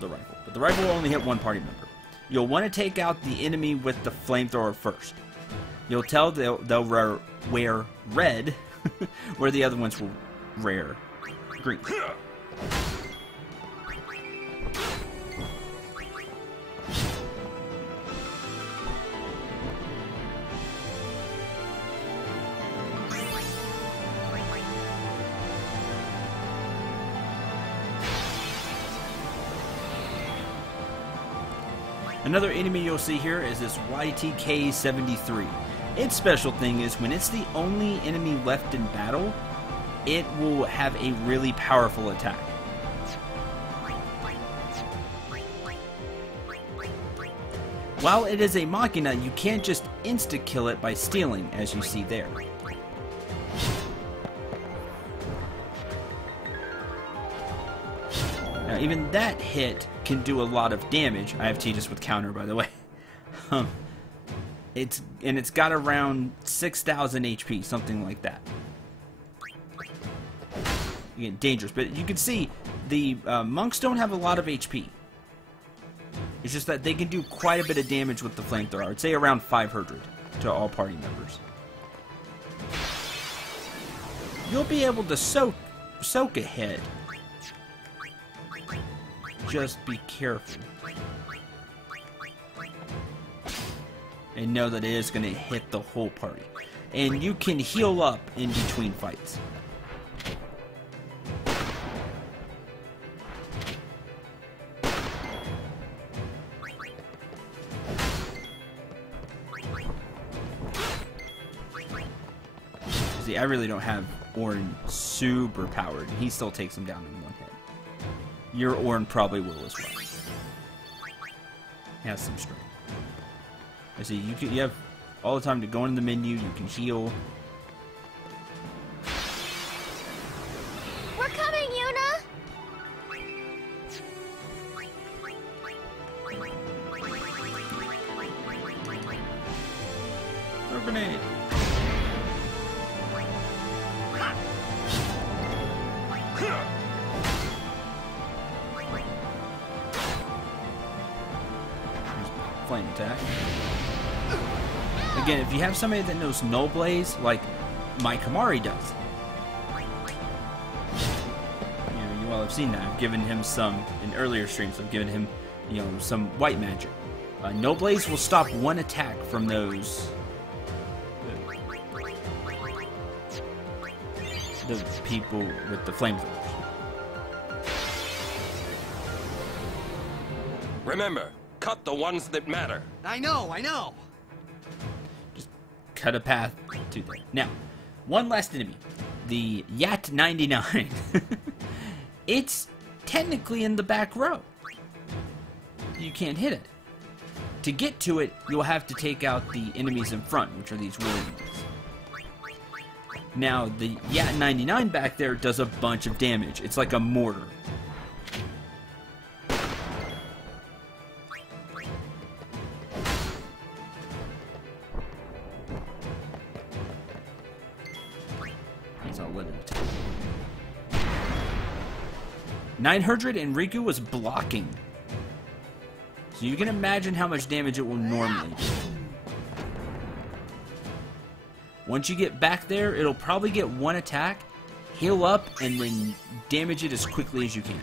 The rifle. But the rifle will only hit 1 party member. You'll want to take out the enemy with the flamethrower first. You'll tell they'll wear red, where the other ones will wear green. Another enemy you'll see here is this YTK-73. Its special thing is when it's the only enemy left in battle, it will have a really powerful attack. While it is a Machina, you can't just insta-kill it by stealing, as you see there. Now, even that hit can do a lot of damage. I have Tidus with counter, by the way. It's got around 6,000 HP, something like that. Again, dangerous, but you can see the monks don't have a lot of HP. It's just that they can do quite a bit of damage with the flamethrower. I'd say around 500 to all party members. You'll be able to soak a hit. Just be careful. And know that it is going to hit the whole party. And you can heal up in between fights. See, I really don't have Ornn super powered. He still takes him down in one hit. Your Ornn probably will as well. He has some strength. I see, you have all the time to go into the menu, you can heal. We're coming, Yuna! Throw a grenade. Flame attack. Again, if you have somebody that knows Null Blaze, like my Kamari does, you all have seen that. I've given him some in earlier streams. I've given him, some white magic. Null Blaze will stop one attack from those. The people with the flamethrowers. Remember, cut the ones that matter. I know. Cut a path to there. Now, one last enemy. The Yat-99. It's technically in the back row. You can't hit it. To get to it, you'll have to take out the enemies in front, which are these war enemies. Now, the Yat-99 back there does a bunch of damage. It's like a mortar. He's not letting it. 900 and Riku was blocking. So you can imagine how much damage it will normally do. Once you get back there, it'll probably get one attack, heal up, and then damage it as quickly as you can.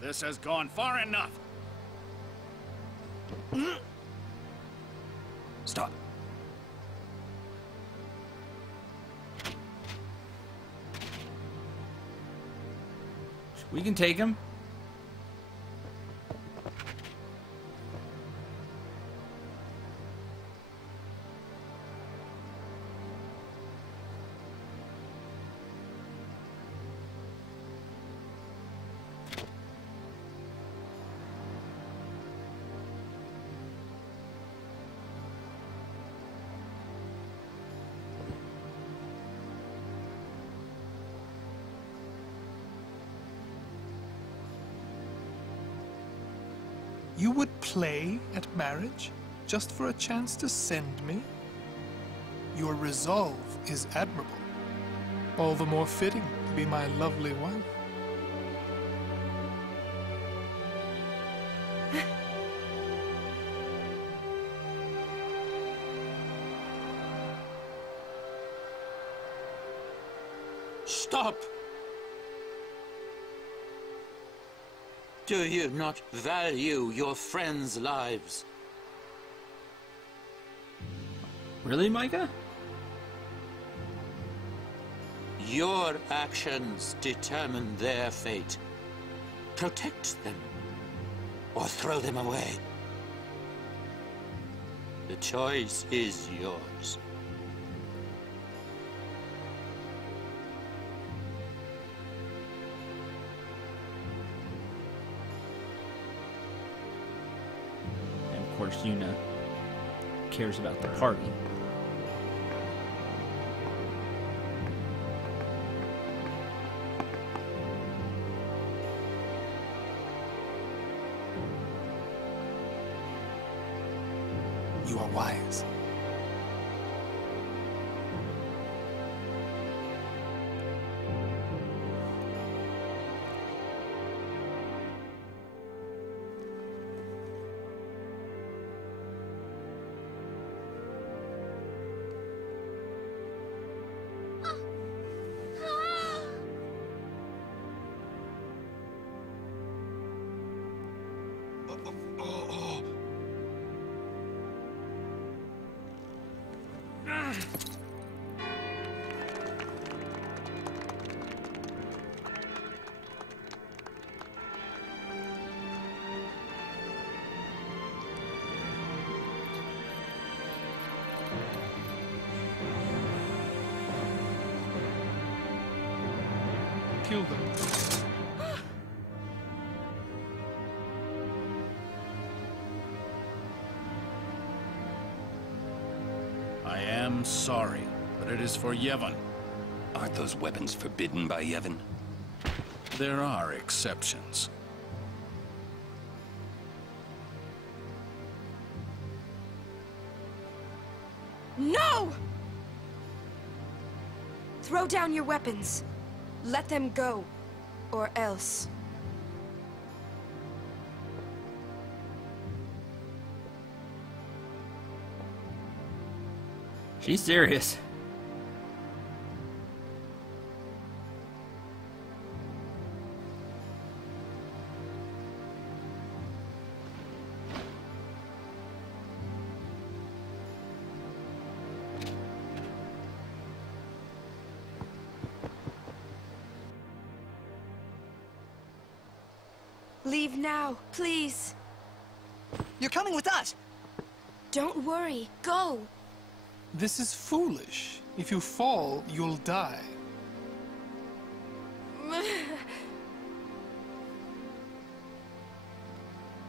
This has gone far enough. Stop. We can take him. You would play at marriage just for a chance to send me? Your resolve is admirable. All the more fitting to be my lovely wife. Stop! Do you not value your friends' lives? Really, Micah? Your actions determine their fate. Protect them, or throw them away. The choice is yours. And of course, Yuna cares about the party. You are wise. Kill them. I am sorry, but it is for Yevon. Aren't those weapons forbidden by Yevon? There are exceptions. No! Throw down your weapons. Let them go, or else. She's serious. Leave now, please. You're coming with us! Don't worry, go! This is foolish. If you fall, you'll die.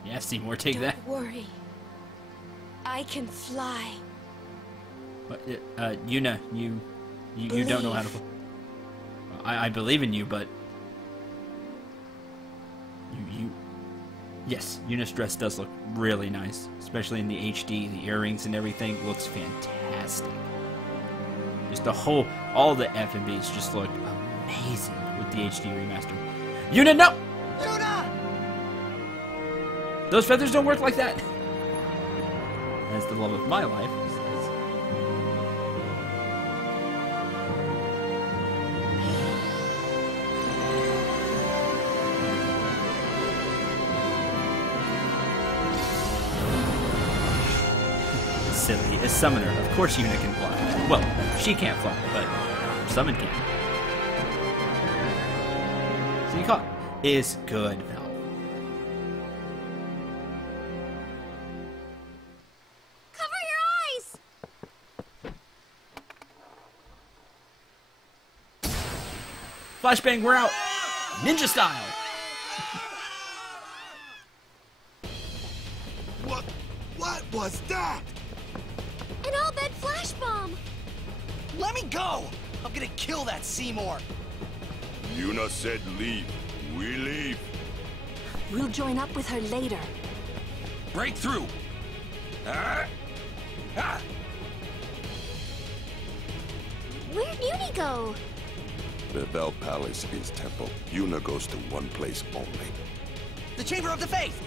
Yeah, Seymour, take that. Don't worry. I can fly. But, Yuna, you don't know how to fly. I believe in you, but yes, Yuna's dress does look really nice, especially in the HD. The earrings and everything looks fantastic. Just all the F&Bs just look amazing with the HD remaster. Yuna, no! Yuna! Those feathers don't work like that. That's the love of my life. Silly. A summoner. Of course Yuna can fly. Well, she can't fly, but summon can. So you caught is good, Val. Cover your eyes! Flashbang, we're out. Ninja style. What was that? An all-bed flash bomb! Let me go! I'm gonna kill that Seymour! Yuna said leave. We leave. We'll join up with her later. Break through! Where'd Uni go? The Vel Palace is temple. Yuna goes to one place only. The Chamber of the Faith!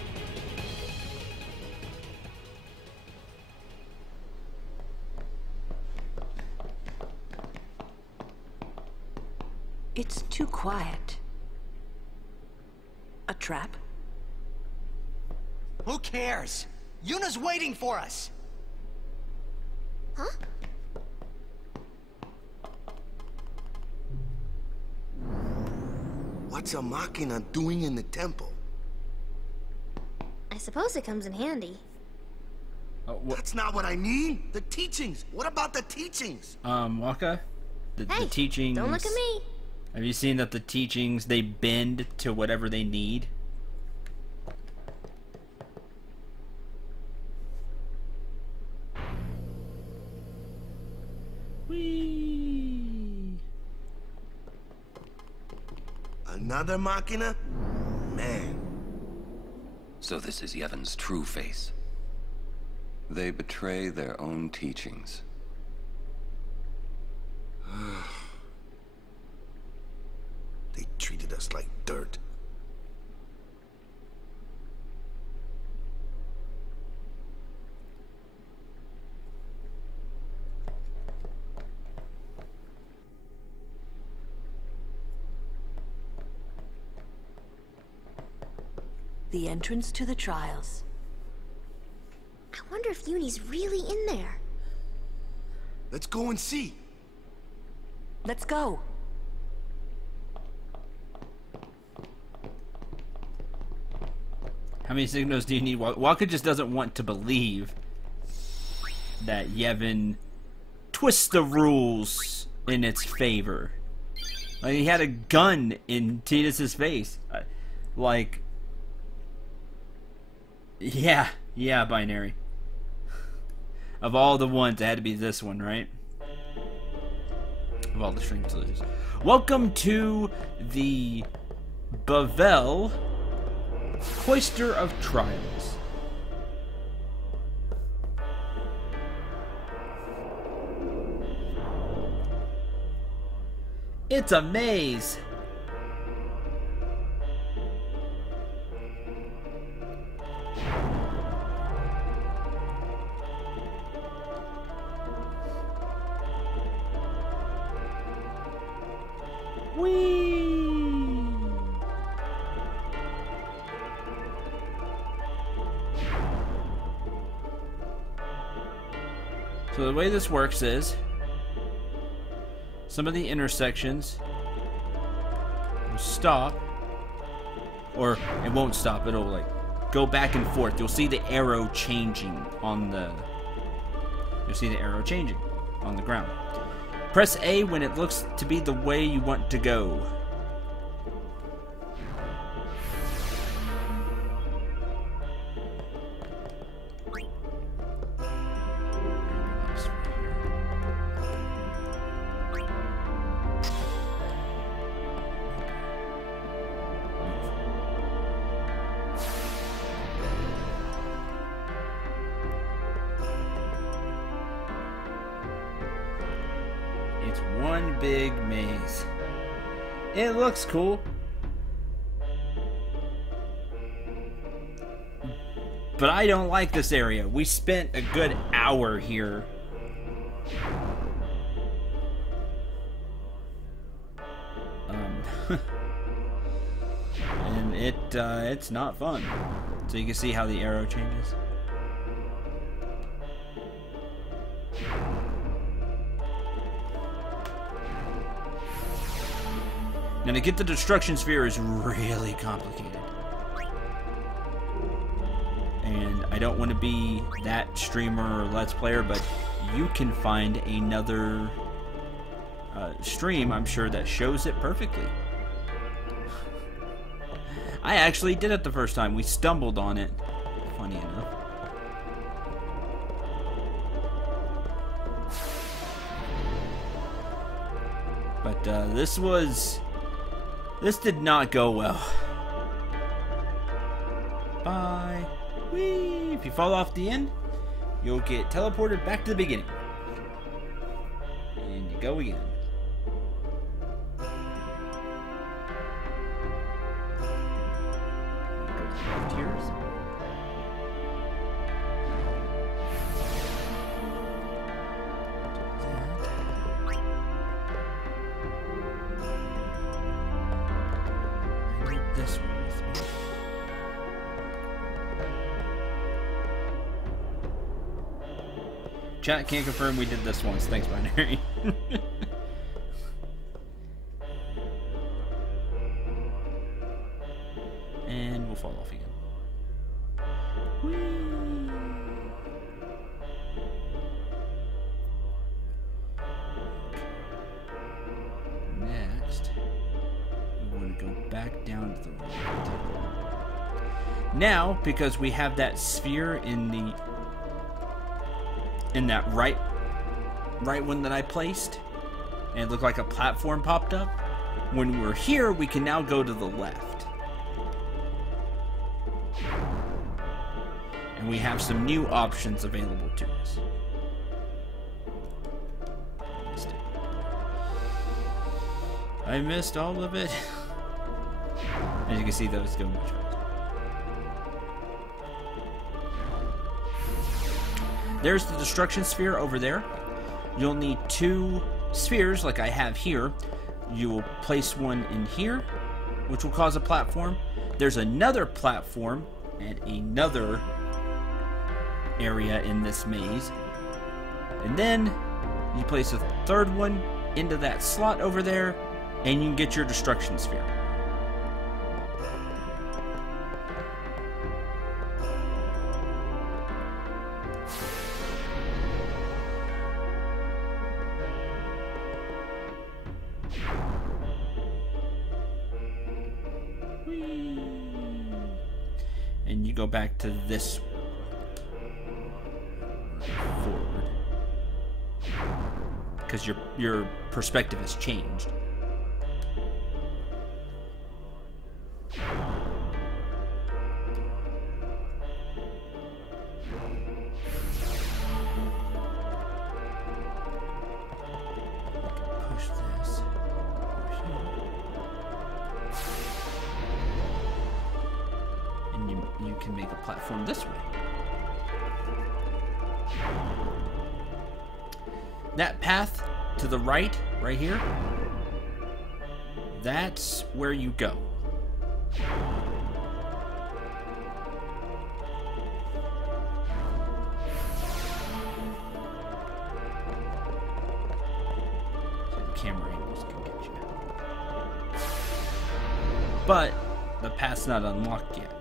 It's too quiet. A trap? Who cares? Yuna's waiting for us! Huh? What's a machina doing in the temple? I suppose it comes in handy. That's not what I mean. The teachings. What about the teachings? Waka? The teachings... Don't look at me. Have you seen that the teachings, they bend to whatever they need? Whee! Another machina? Man. So this is Yevon's true face. They betray their own teachings. They treated us like dirt. The entrance to the trials. I wonder if Uni's really in there. Let's go and see. Let's go. How many signals do you need? Waka just doesn't want to believe that Yevon twists the rules in its favor. Like, he had a gun in Tidus's face. Like, yeah, Binary. Of all the ones, it had to be this one, right? Of all the stream losers. Welcome to the Bavel Cloister of Trials. It's a maze. So the way this works is some of the intersections will stop, or it won't stop, it'll like go back and forth. You'll see the arrow changing on the ground. Press A when it looks to be the way you want to go. It's one big maze. It looks cool. But I don't like this area. We spent a good hour here. And it's not fun. So you can see how the arrow changes. Now to get the destruction sphere is really complicated. And I don't want to be that streamer or let's player, but you can find another stream, I'm sure, that shows it perfectly. I actually did it the first time. We stumbled on it, funny enough. But this did not go well. Bye. Whee! If you fall off the end, you'll get teleported back to the beginning. And you go again. Tears. I need this one with me. Chat can't confirm we did this once. Thanks, Binary. fall off again. Next, we want to go back down to the right. Now, because we have that sphere in that right one that I placed, and it looked like a platform popped up, when we're here, we can now go to the left. And we have some new options available to us. I missed all of it. As you can see, that was going much faster. There's the destruction sphere over there. You'll need 2 spheres like I have here. You will place one in here, which will cause a platform. There's another platform at another area in this maze. And then you place a 3rd one into that slot over there, and you can get your destruction sphere. And you go back to this forward because your perspective has changed. Push this. And you can make a platform this way. That path to the right here, that's where you go. So the camera angles can get you. But the path's not unlocked yet.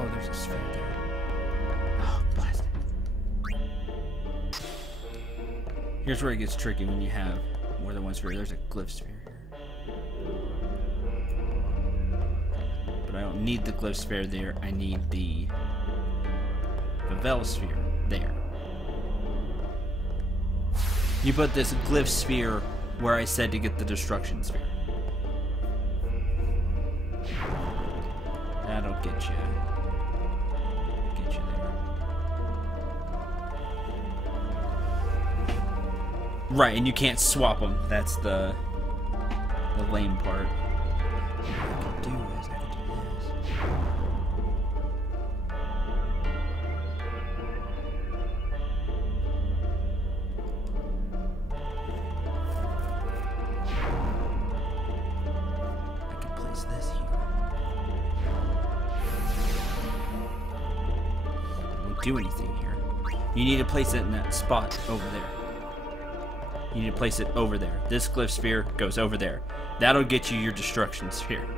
Oh, there's a sphere there. Oh, blast it. Here's where it gets tricky when you have more than one sphere. There's a glyph sphere here. But I don't need the glyph sphere there. I need the Vivell sphere there. You put this glyph sphere where I said to get the destruction sphere. That'll get you. Right, and you can't swap them. That's the lame part. What I can do is I can do this. I can place this here. It won't do anything here. You need to place it in that spot over there. You need to place it over there. This glyph sphere goes over there. That'll get you your destruction sphere.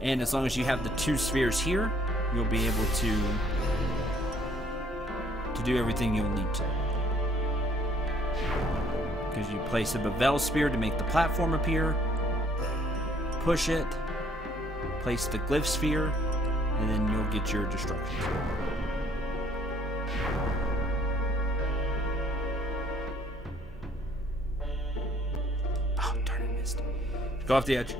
And as long as you have the 2 spheres here, you'll be able to do everything you'll need to. Because you place a Vivell sphere to make the platform appear, push it, place the glyph sphere, and then you'll get your destruction sphere. Go off the edge.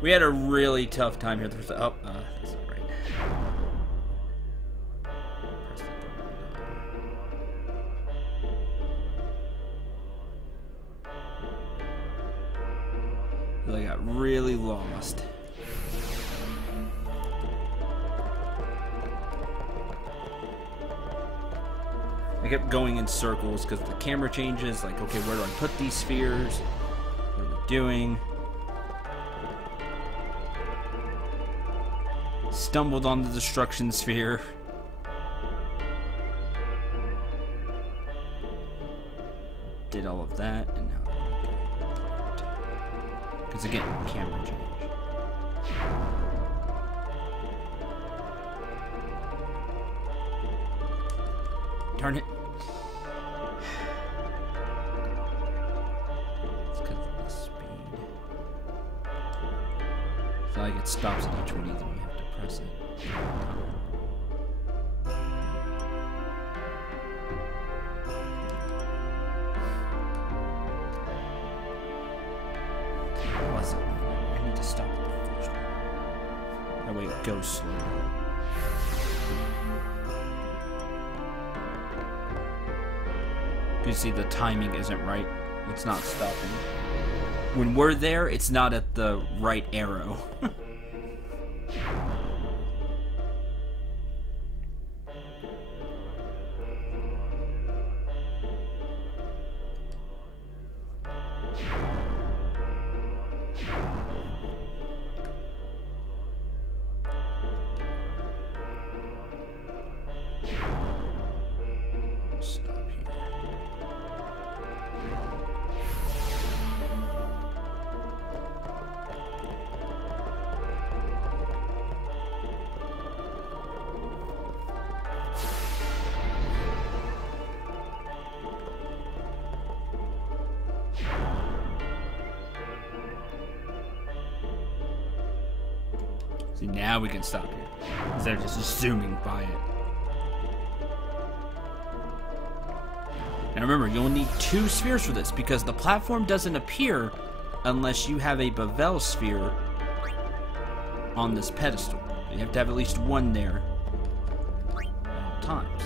We had a really tough time here. That's not right. I got really lost. I kept going in circles because the camera changes. Like, okay, where do I put these spheres? What are we doing? Stumbled on the destruction sphere. Did all of that, and now... Because again, camera change. Darn it. It's because of the speed. I feel like it stops at each one, either we have to press it. I need to stop at the first one. That way it goes slower. You see the timing isn't right. It's not stopping. When we're there, it's not at the right arrow. See, now we can stop here, instead of just zooming by it. And remember, you'll need 2 spheres for this, because the platform doesn't appear unless you have a Bevel sphere on this pedestal. You have to have at least 1 there at all times.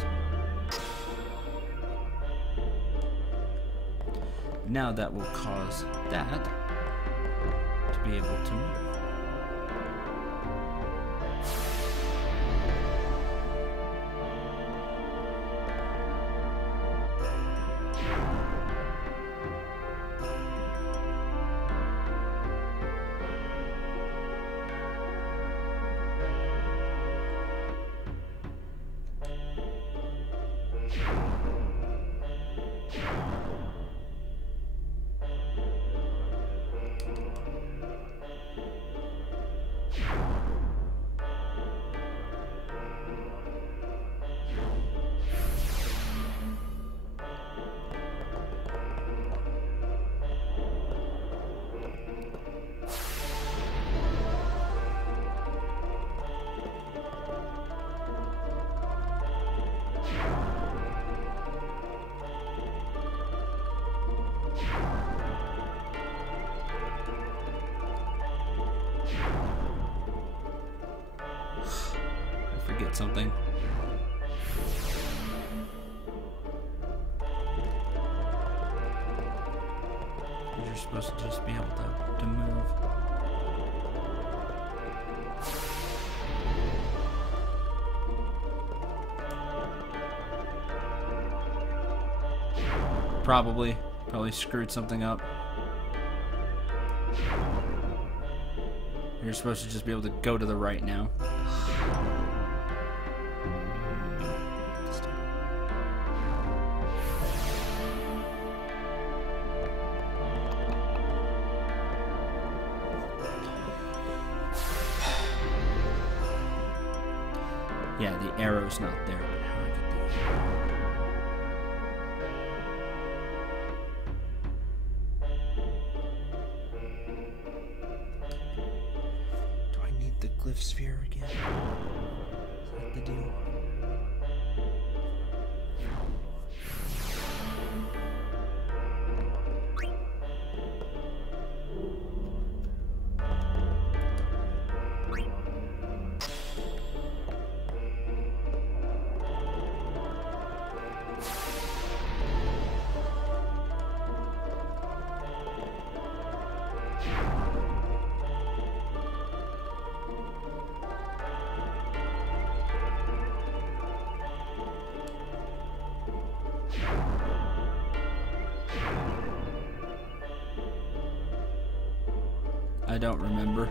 Now that will cause that to be able to move. Forget something. You're supposed to just be able to move. Probably screwed something up. You're supposed to just be able to go to the right now. Yeah, the arrow's not there, but how do I get the Do I need the glyph sphere again? Is that the deal? I don't remember.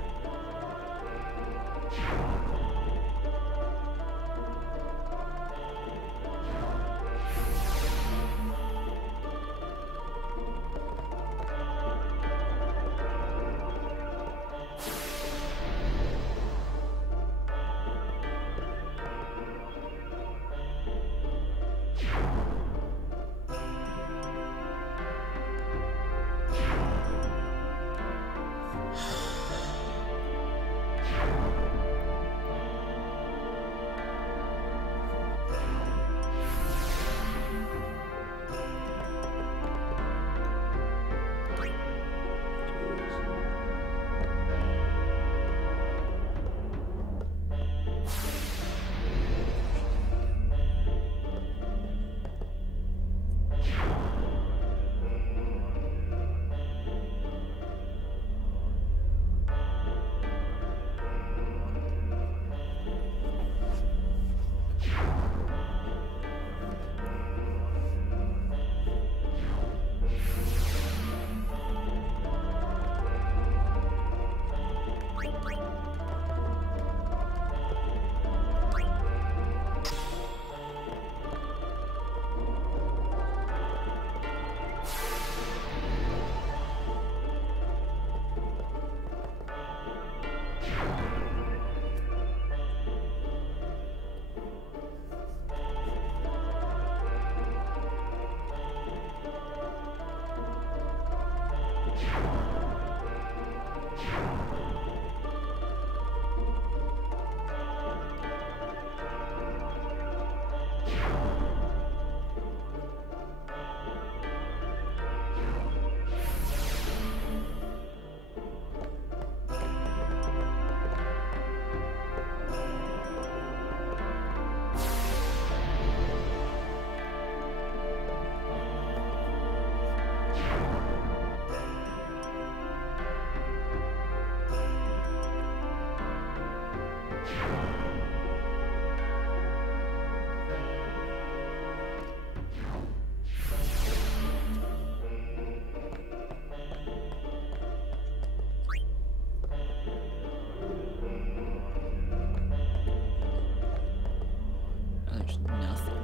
There's nothing.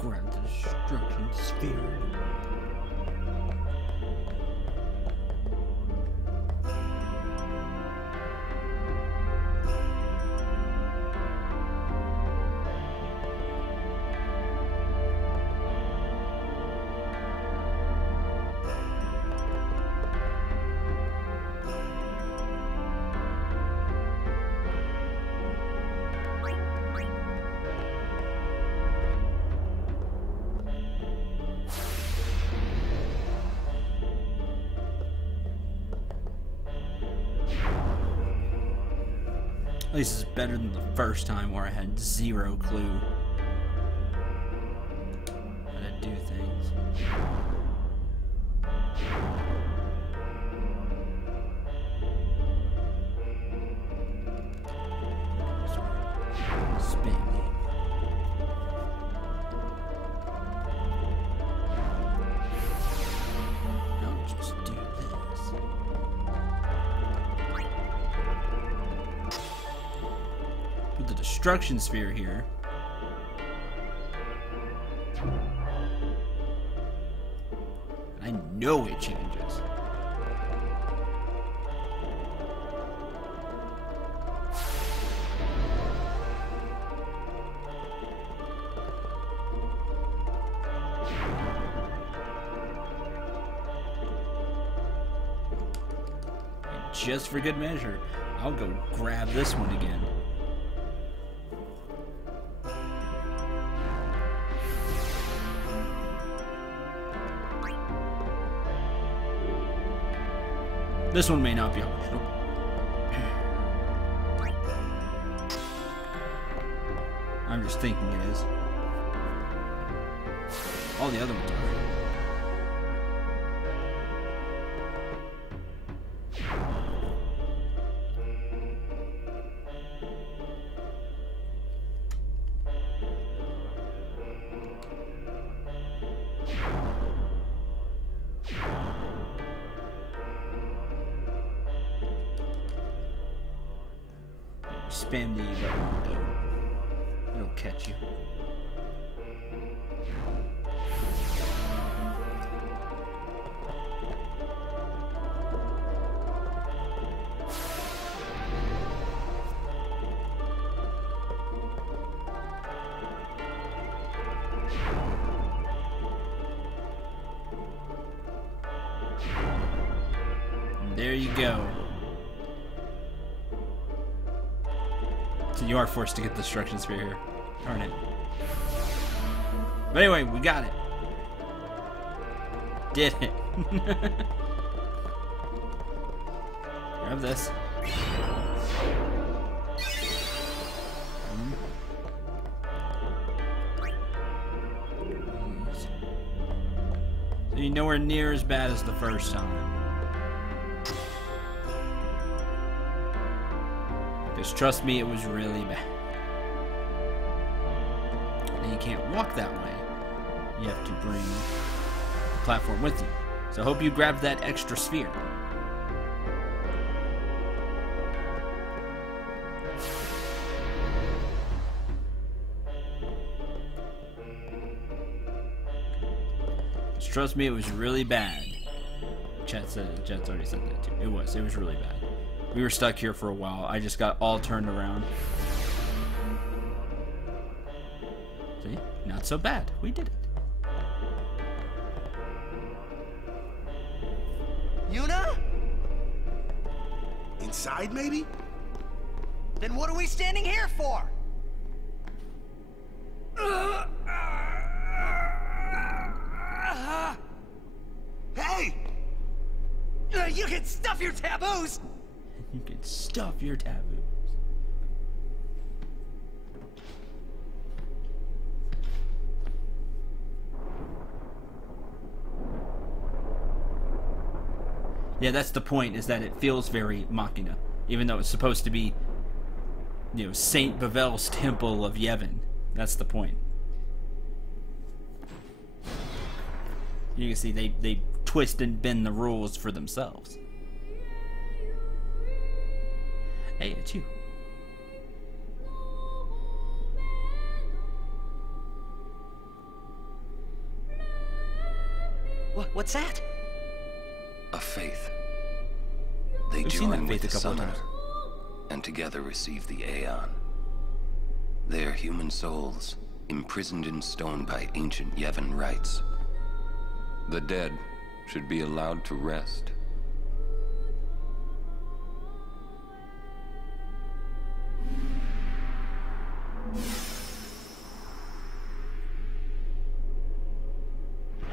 Grab the destruction sphere. At least it's better than the first time where I had zero clue how to do things. Spammy. Now just do this. Put the destruction sphere here. I know it changes. just for good measure, I'll go grab this one again. This one may not be optional. I'm just thinking it is. All the other ones are. Spam the button. It'll catch you. There you go. So you are forced to get the destruction sphere here. Darn it. But anyway, we got it. Did it. Grab this. So you're nowhere near as bad as the first time. Just trust me, it was really bad. And you can't walk that way. You have to bring the platform with you. So I hope you grabbed that extra sphere. Just trust me, it was really bad. Chat's already said that too. It was really bad. We were stuck here for a while. I just got all turned around. See? Not so bad. We did it. Yuna? Inside, maybe? Then what are we standing here for? Hey! You can stuff your taboos! You can stuff your taboos. Yeah, that's the point, is that it feels very Machina. Even though it's supposed to be, you know, Saint Bavel's Temple of Yevon. That's the point. You can see they twist and bend the rules for themselves. Hey, it's you. What's that? A faith. They We've seen that join with faith the a couple of summoner, times. and together receive the Aeon. They are human souls, imprisoned in stone by ancient Yevon rites. The dead should be allowed to rest.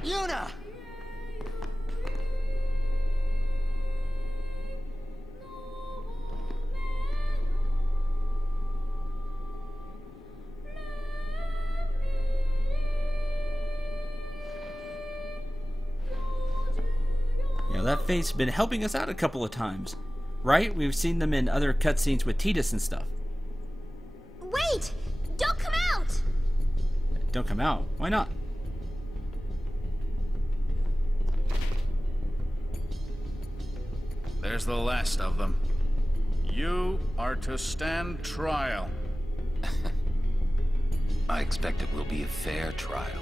Yuna! Yeah, that faith's been helping us out a couple of times, right? We've seen them in other cutscenes with Tidus and stuff. Wait! Don't come out! Don't come out. Why not? There's the last of them. You are to stand trial. I expect it will be a fair trial.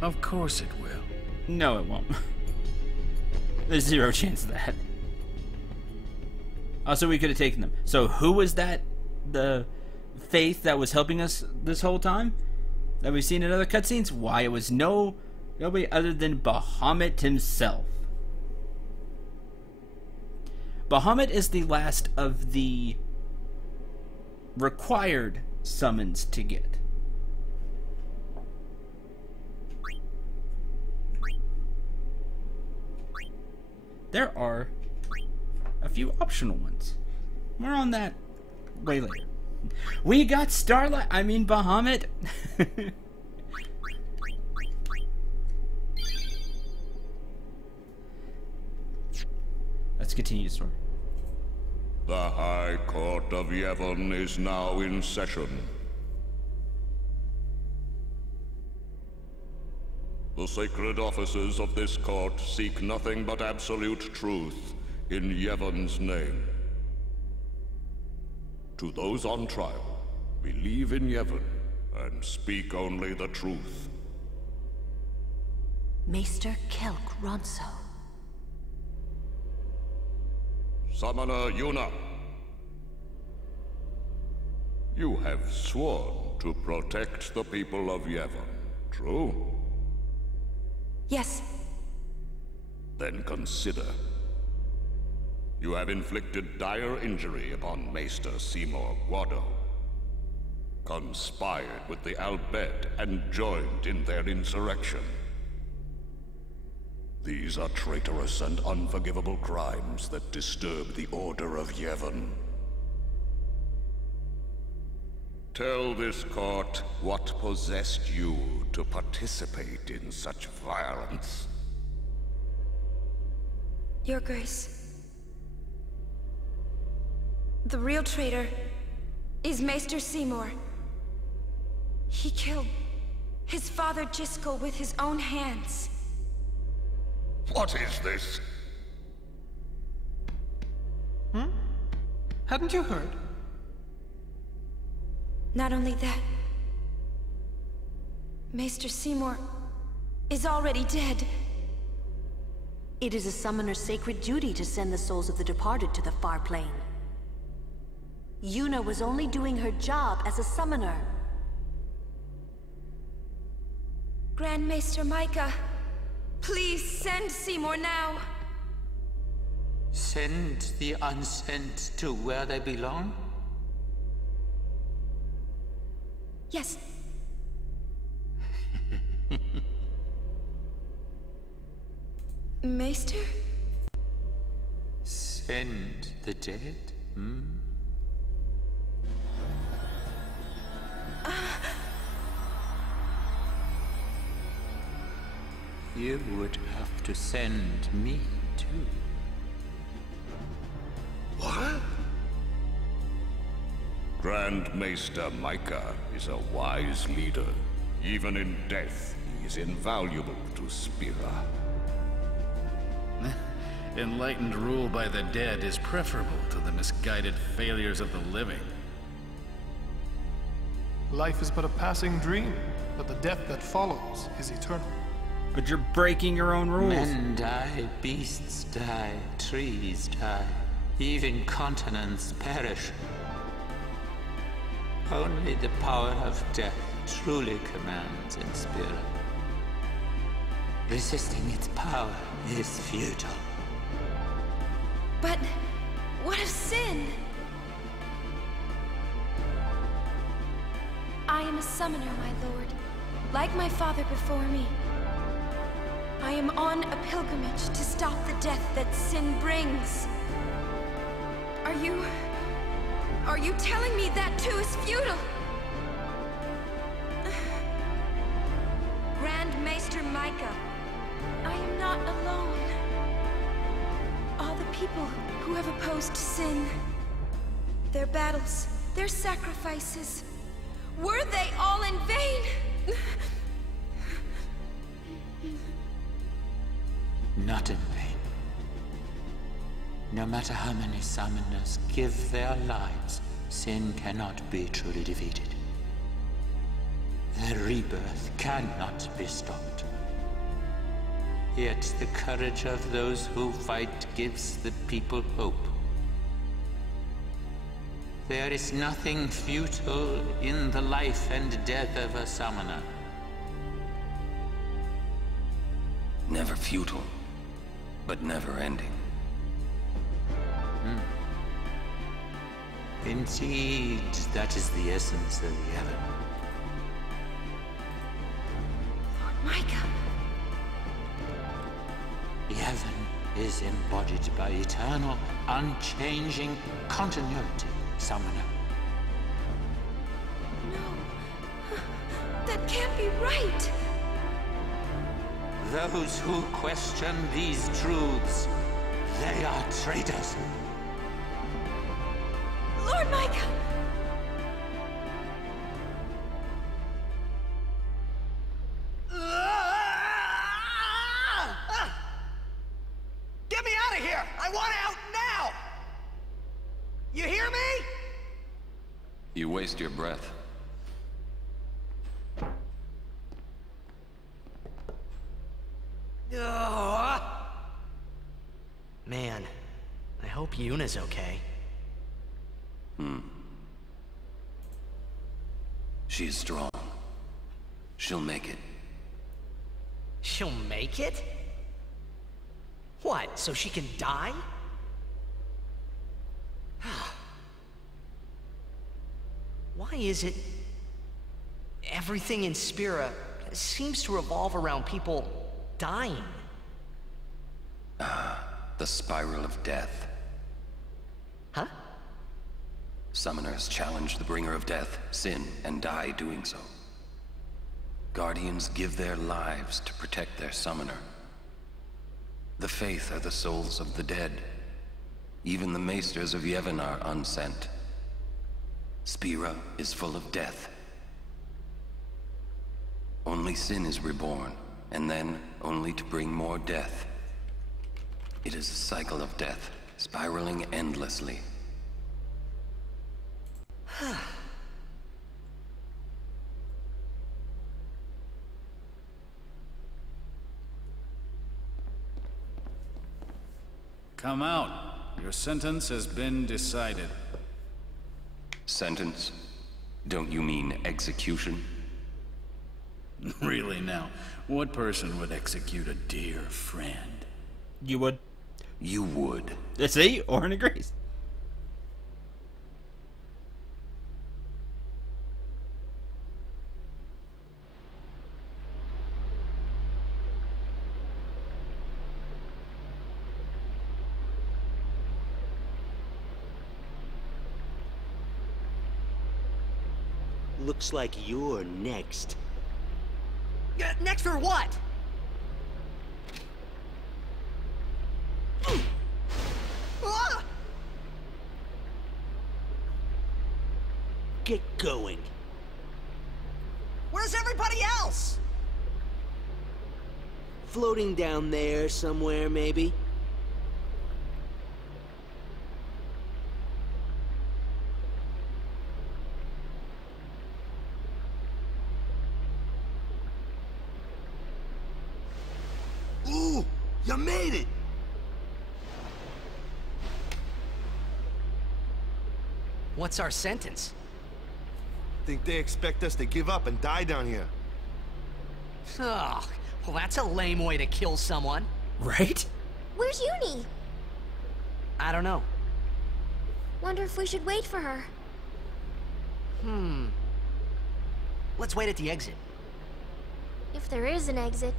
Of course it will. No, it won't. There's zero chance of that. Also, we could have taken them. So who was that? The faith that was helping us this whole time? That we've seen in other cutscenes? Why, it was nobody other than Bahamut himself. Bahamut is the last of the required summons to get. There are a few optional ones. More on that way later. We got Starlight, I mean Bahamut. Let's continue the story. The High Court of Yevon is now in session. The sacred officers of this court seek nothing but absolute truth in Yevon's name. To those on trial, believe in Yevon and speak only the truth. Maester Kelk Ronso. Summoner Yuna, you have sworn to protect the people of Yevon, true? Yes. Then consider. You have inflicted dire injury upon Maester Seymour Guado, conspired with the Albed and joined in their insurrection. These are traitorous and unforgivable crimes that disturb the order of Yevon. Tell this court what possessed you to participate in such violence. Your Grace. The real traitor is Maester Seymour. He killed his father Jiskel with his own hands. What is this? Hadn't you heard? Not only that, Maester Seymour is already dead. It is a summoner's sacred duty to send the souls of the departed to the far plane. Yuna was only doing her job as a summoner. Grand Maester Micah, please send Seymour now. Send the unsent to where they belong? Yes. Maester? Send the dead? You would have to send me, too. What? Grand Maester Micah is a wise leader. Even in death, he is invaluable to Spira. Enlightened rule by the dead is preferable to the misguided failures of the living. Life is but a passing dream, but the death that follows is eternal. But you're breaking your own rules. Men die, beasts die, trees die, even continents perish. Only the power of death truly commands in Spira. Resisting its power is futile. But what of sin? I am a summoner, my lord, like my father before me. I am on a pilgrimage to stop the death that sin brings. Are you telling me that too is futile? Grand Maester Micah, I am not alone. All the people who have opposed sin, their battles, their sacrifices, were they all in vain? Not in vain. No matter how many summoners give their lives, sin cannot be truly defeated. Their rebirth cannot be stopped. Yet the courage of those who fight gives the people hope. There is nothing futile in the life and death of a summoner. Never futile, but never ending. Indeed, that is the essence of Yevon. Micah! Yevon is embodied by eternal, unchanging continuity, Summoner. No. That can't be right! Those who question these truths, they are traitors. Lord Micah! Get me out of here! I want out now! You hear me? You waste your breath. Man, I hope Yuna's okay. She's strong. She'll make it. She'll make it? What, so she can die? Why is it everything in Spira seems to revolve around people dying? The spiral of death. Huh? Summoners challenge the bringer of death, sin, and die doing so. Guardians give their lives to protect their summoner. The Faith are the souls of the dead. Even the Maesters of Yevon are unsent. Spira is full of death. Only sin is reborn, and then only to bring more death. It is a cycle of death, spiraling endlessly. Come out. Your sentence has been decided. Sentence? Don't you mean execution? Really now, what person would execute a dear friend? You would. You would. See? Orin agrees. Looks like you're next. Next for what? Get going. Where's everybody else? Floating down there somewhere, maybe? Ooh, you made it! What's our sentence? Think they expect us to give up and die down here? Ugh, well that's a lame way to kill someone. Right? Where's Uni? I don't know. Wonder if we should wait for her. Let's wait at the exit. If there is an exit.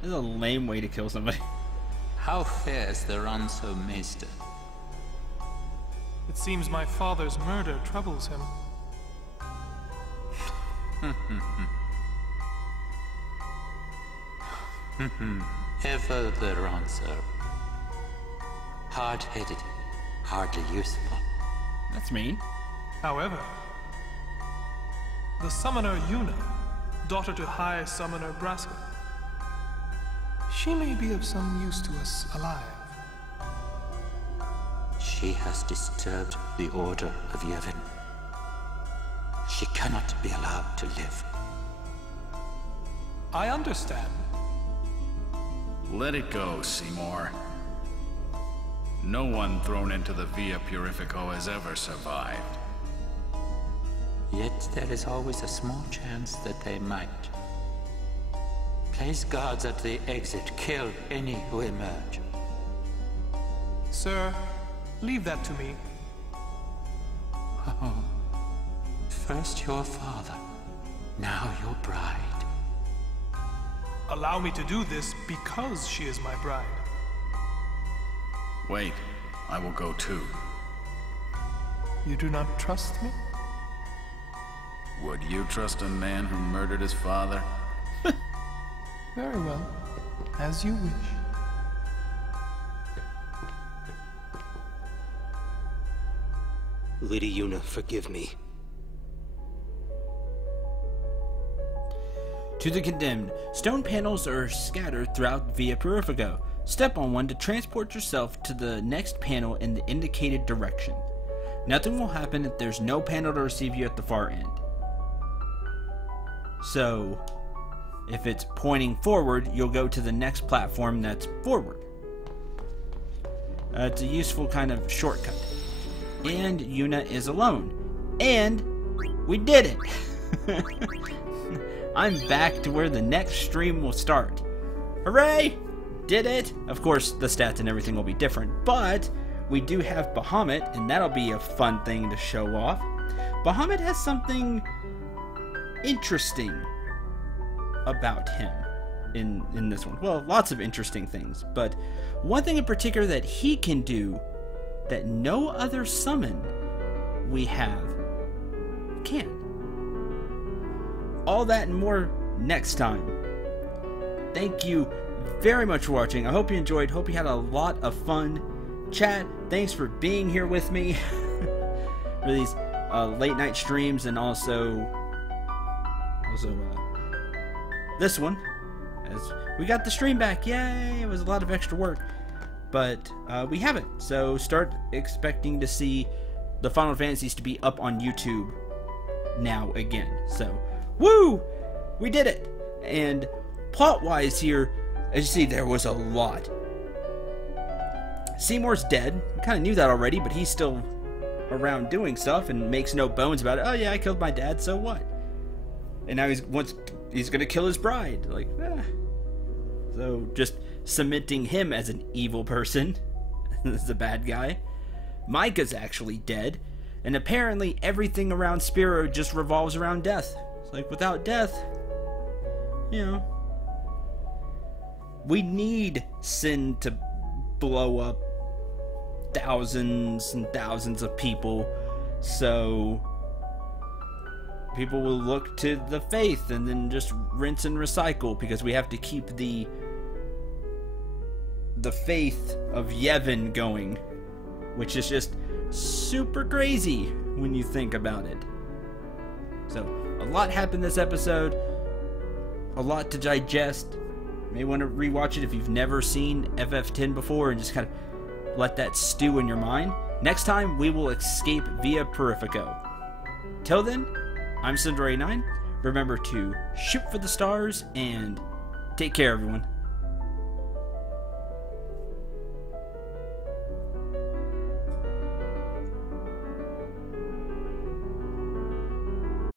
This is a lame way to kill somebody. How fares the Ronso Maester? It seems my father's murder troubles him. Ever the Ronso. Hard-headed, hardly useful. That's mean. However, the summoner Yuna, daughter to High Summoner Braska, she may be of some use to us alive. She has disturbed the order of Yevon. She cannot be allowed to live. I understand. Let it go, Seymour. No one thrown into the Via Purifico has ever survived. Yet there is always a small chance that they might. Place guards at the exit. Kill any who emerge. Sir, leave that to me. Oh. First your father, now your bride. Allow me to do this because she is my bride. Wait, I will go too. You do not trust me? Would you trust a man who murdered his father? Very well. As you wish. Lady Yuna, forgive me. To the condemned, stone panels are scattered throughout Via Purifico. Step on one to transport yourself to the next panel in the indicated direction. Nothing will happen if there's no panel to receive you at the far end. So, if it's pointing forward, you'll go to the next platform that's forward. It's a useful kind of shortcut. And Yuna is alone. And we did it! I'm back to where the next stream will start. Hooray! Did it! Of course, the stats and everything will be different, but we do have Bahamut, and that'll be a fun thing to show off. Bahamut has something interesting about him in this one. Well, lots of interesting things, but one thing in particular that he can do that no other summon we have can. All that and more next time. Thank you very much for watching. I hope you enjoyed. Hope you had a lot of fun. Chat, thanks for being here with me for these late night streams, and also this one, as we got the stream back. Yay! It was a lot of extra work, but we have it. So start expecting to see the Final Fantasies to be up on YouTube now again. So woo! We did it! And plot-wise here, as you see, there was a lot. Seymour's dead. We kind of knew that already, but he's still around doing stuff and makes no bones about it. Oh yeah, I killed my dad, so what? And now he's gonna kill his bride. Like, So just cementing him as an evil person, as a bad guy. Micah's actually dead, and apparently everything around Spiro just revolves around death. It's like, without death, you know, we need Sin to blow up thousands and thousands of people, so people will look to the faith and then just rinse and recycle, because we have to keep the faith of Yevon going, which is just super crazy when you think about it. So a lot happened this episode, a lot to digest. You may want to rewatch it if you've never seen FF10 before, and just kind of let that stew in your mind. Next time, we will escape Via Purifico. Till then, I'm Cendril 9. Remember to shoot for the stars, and take care, everyone.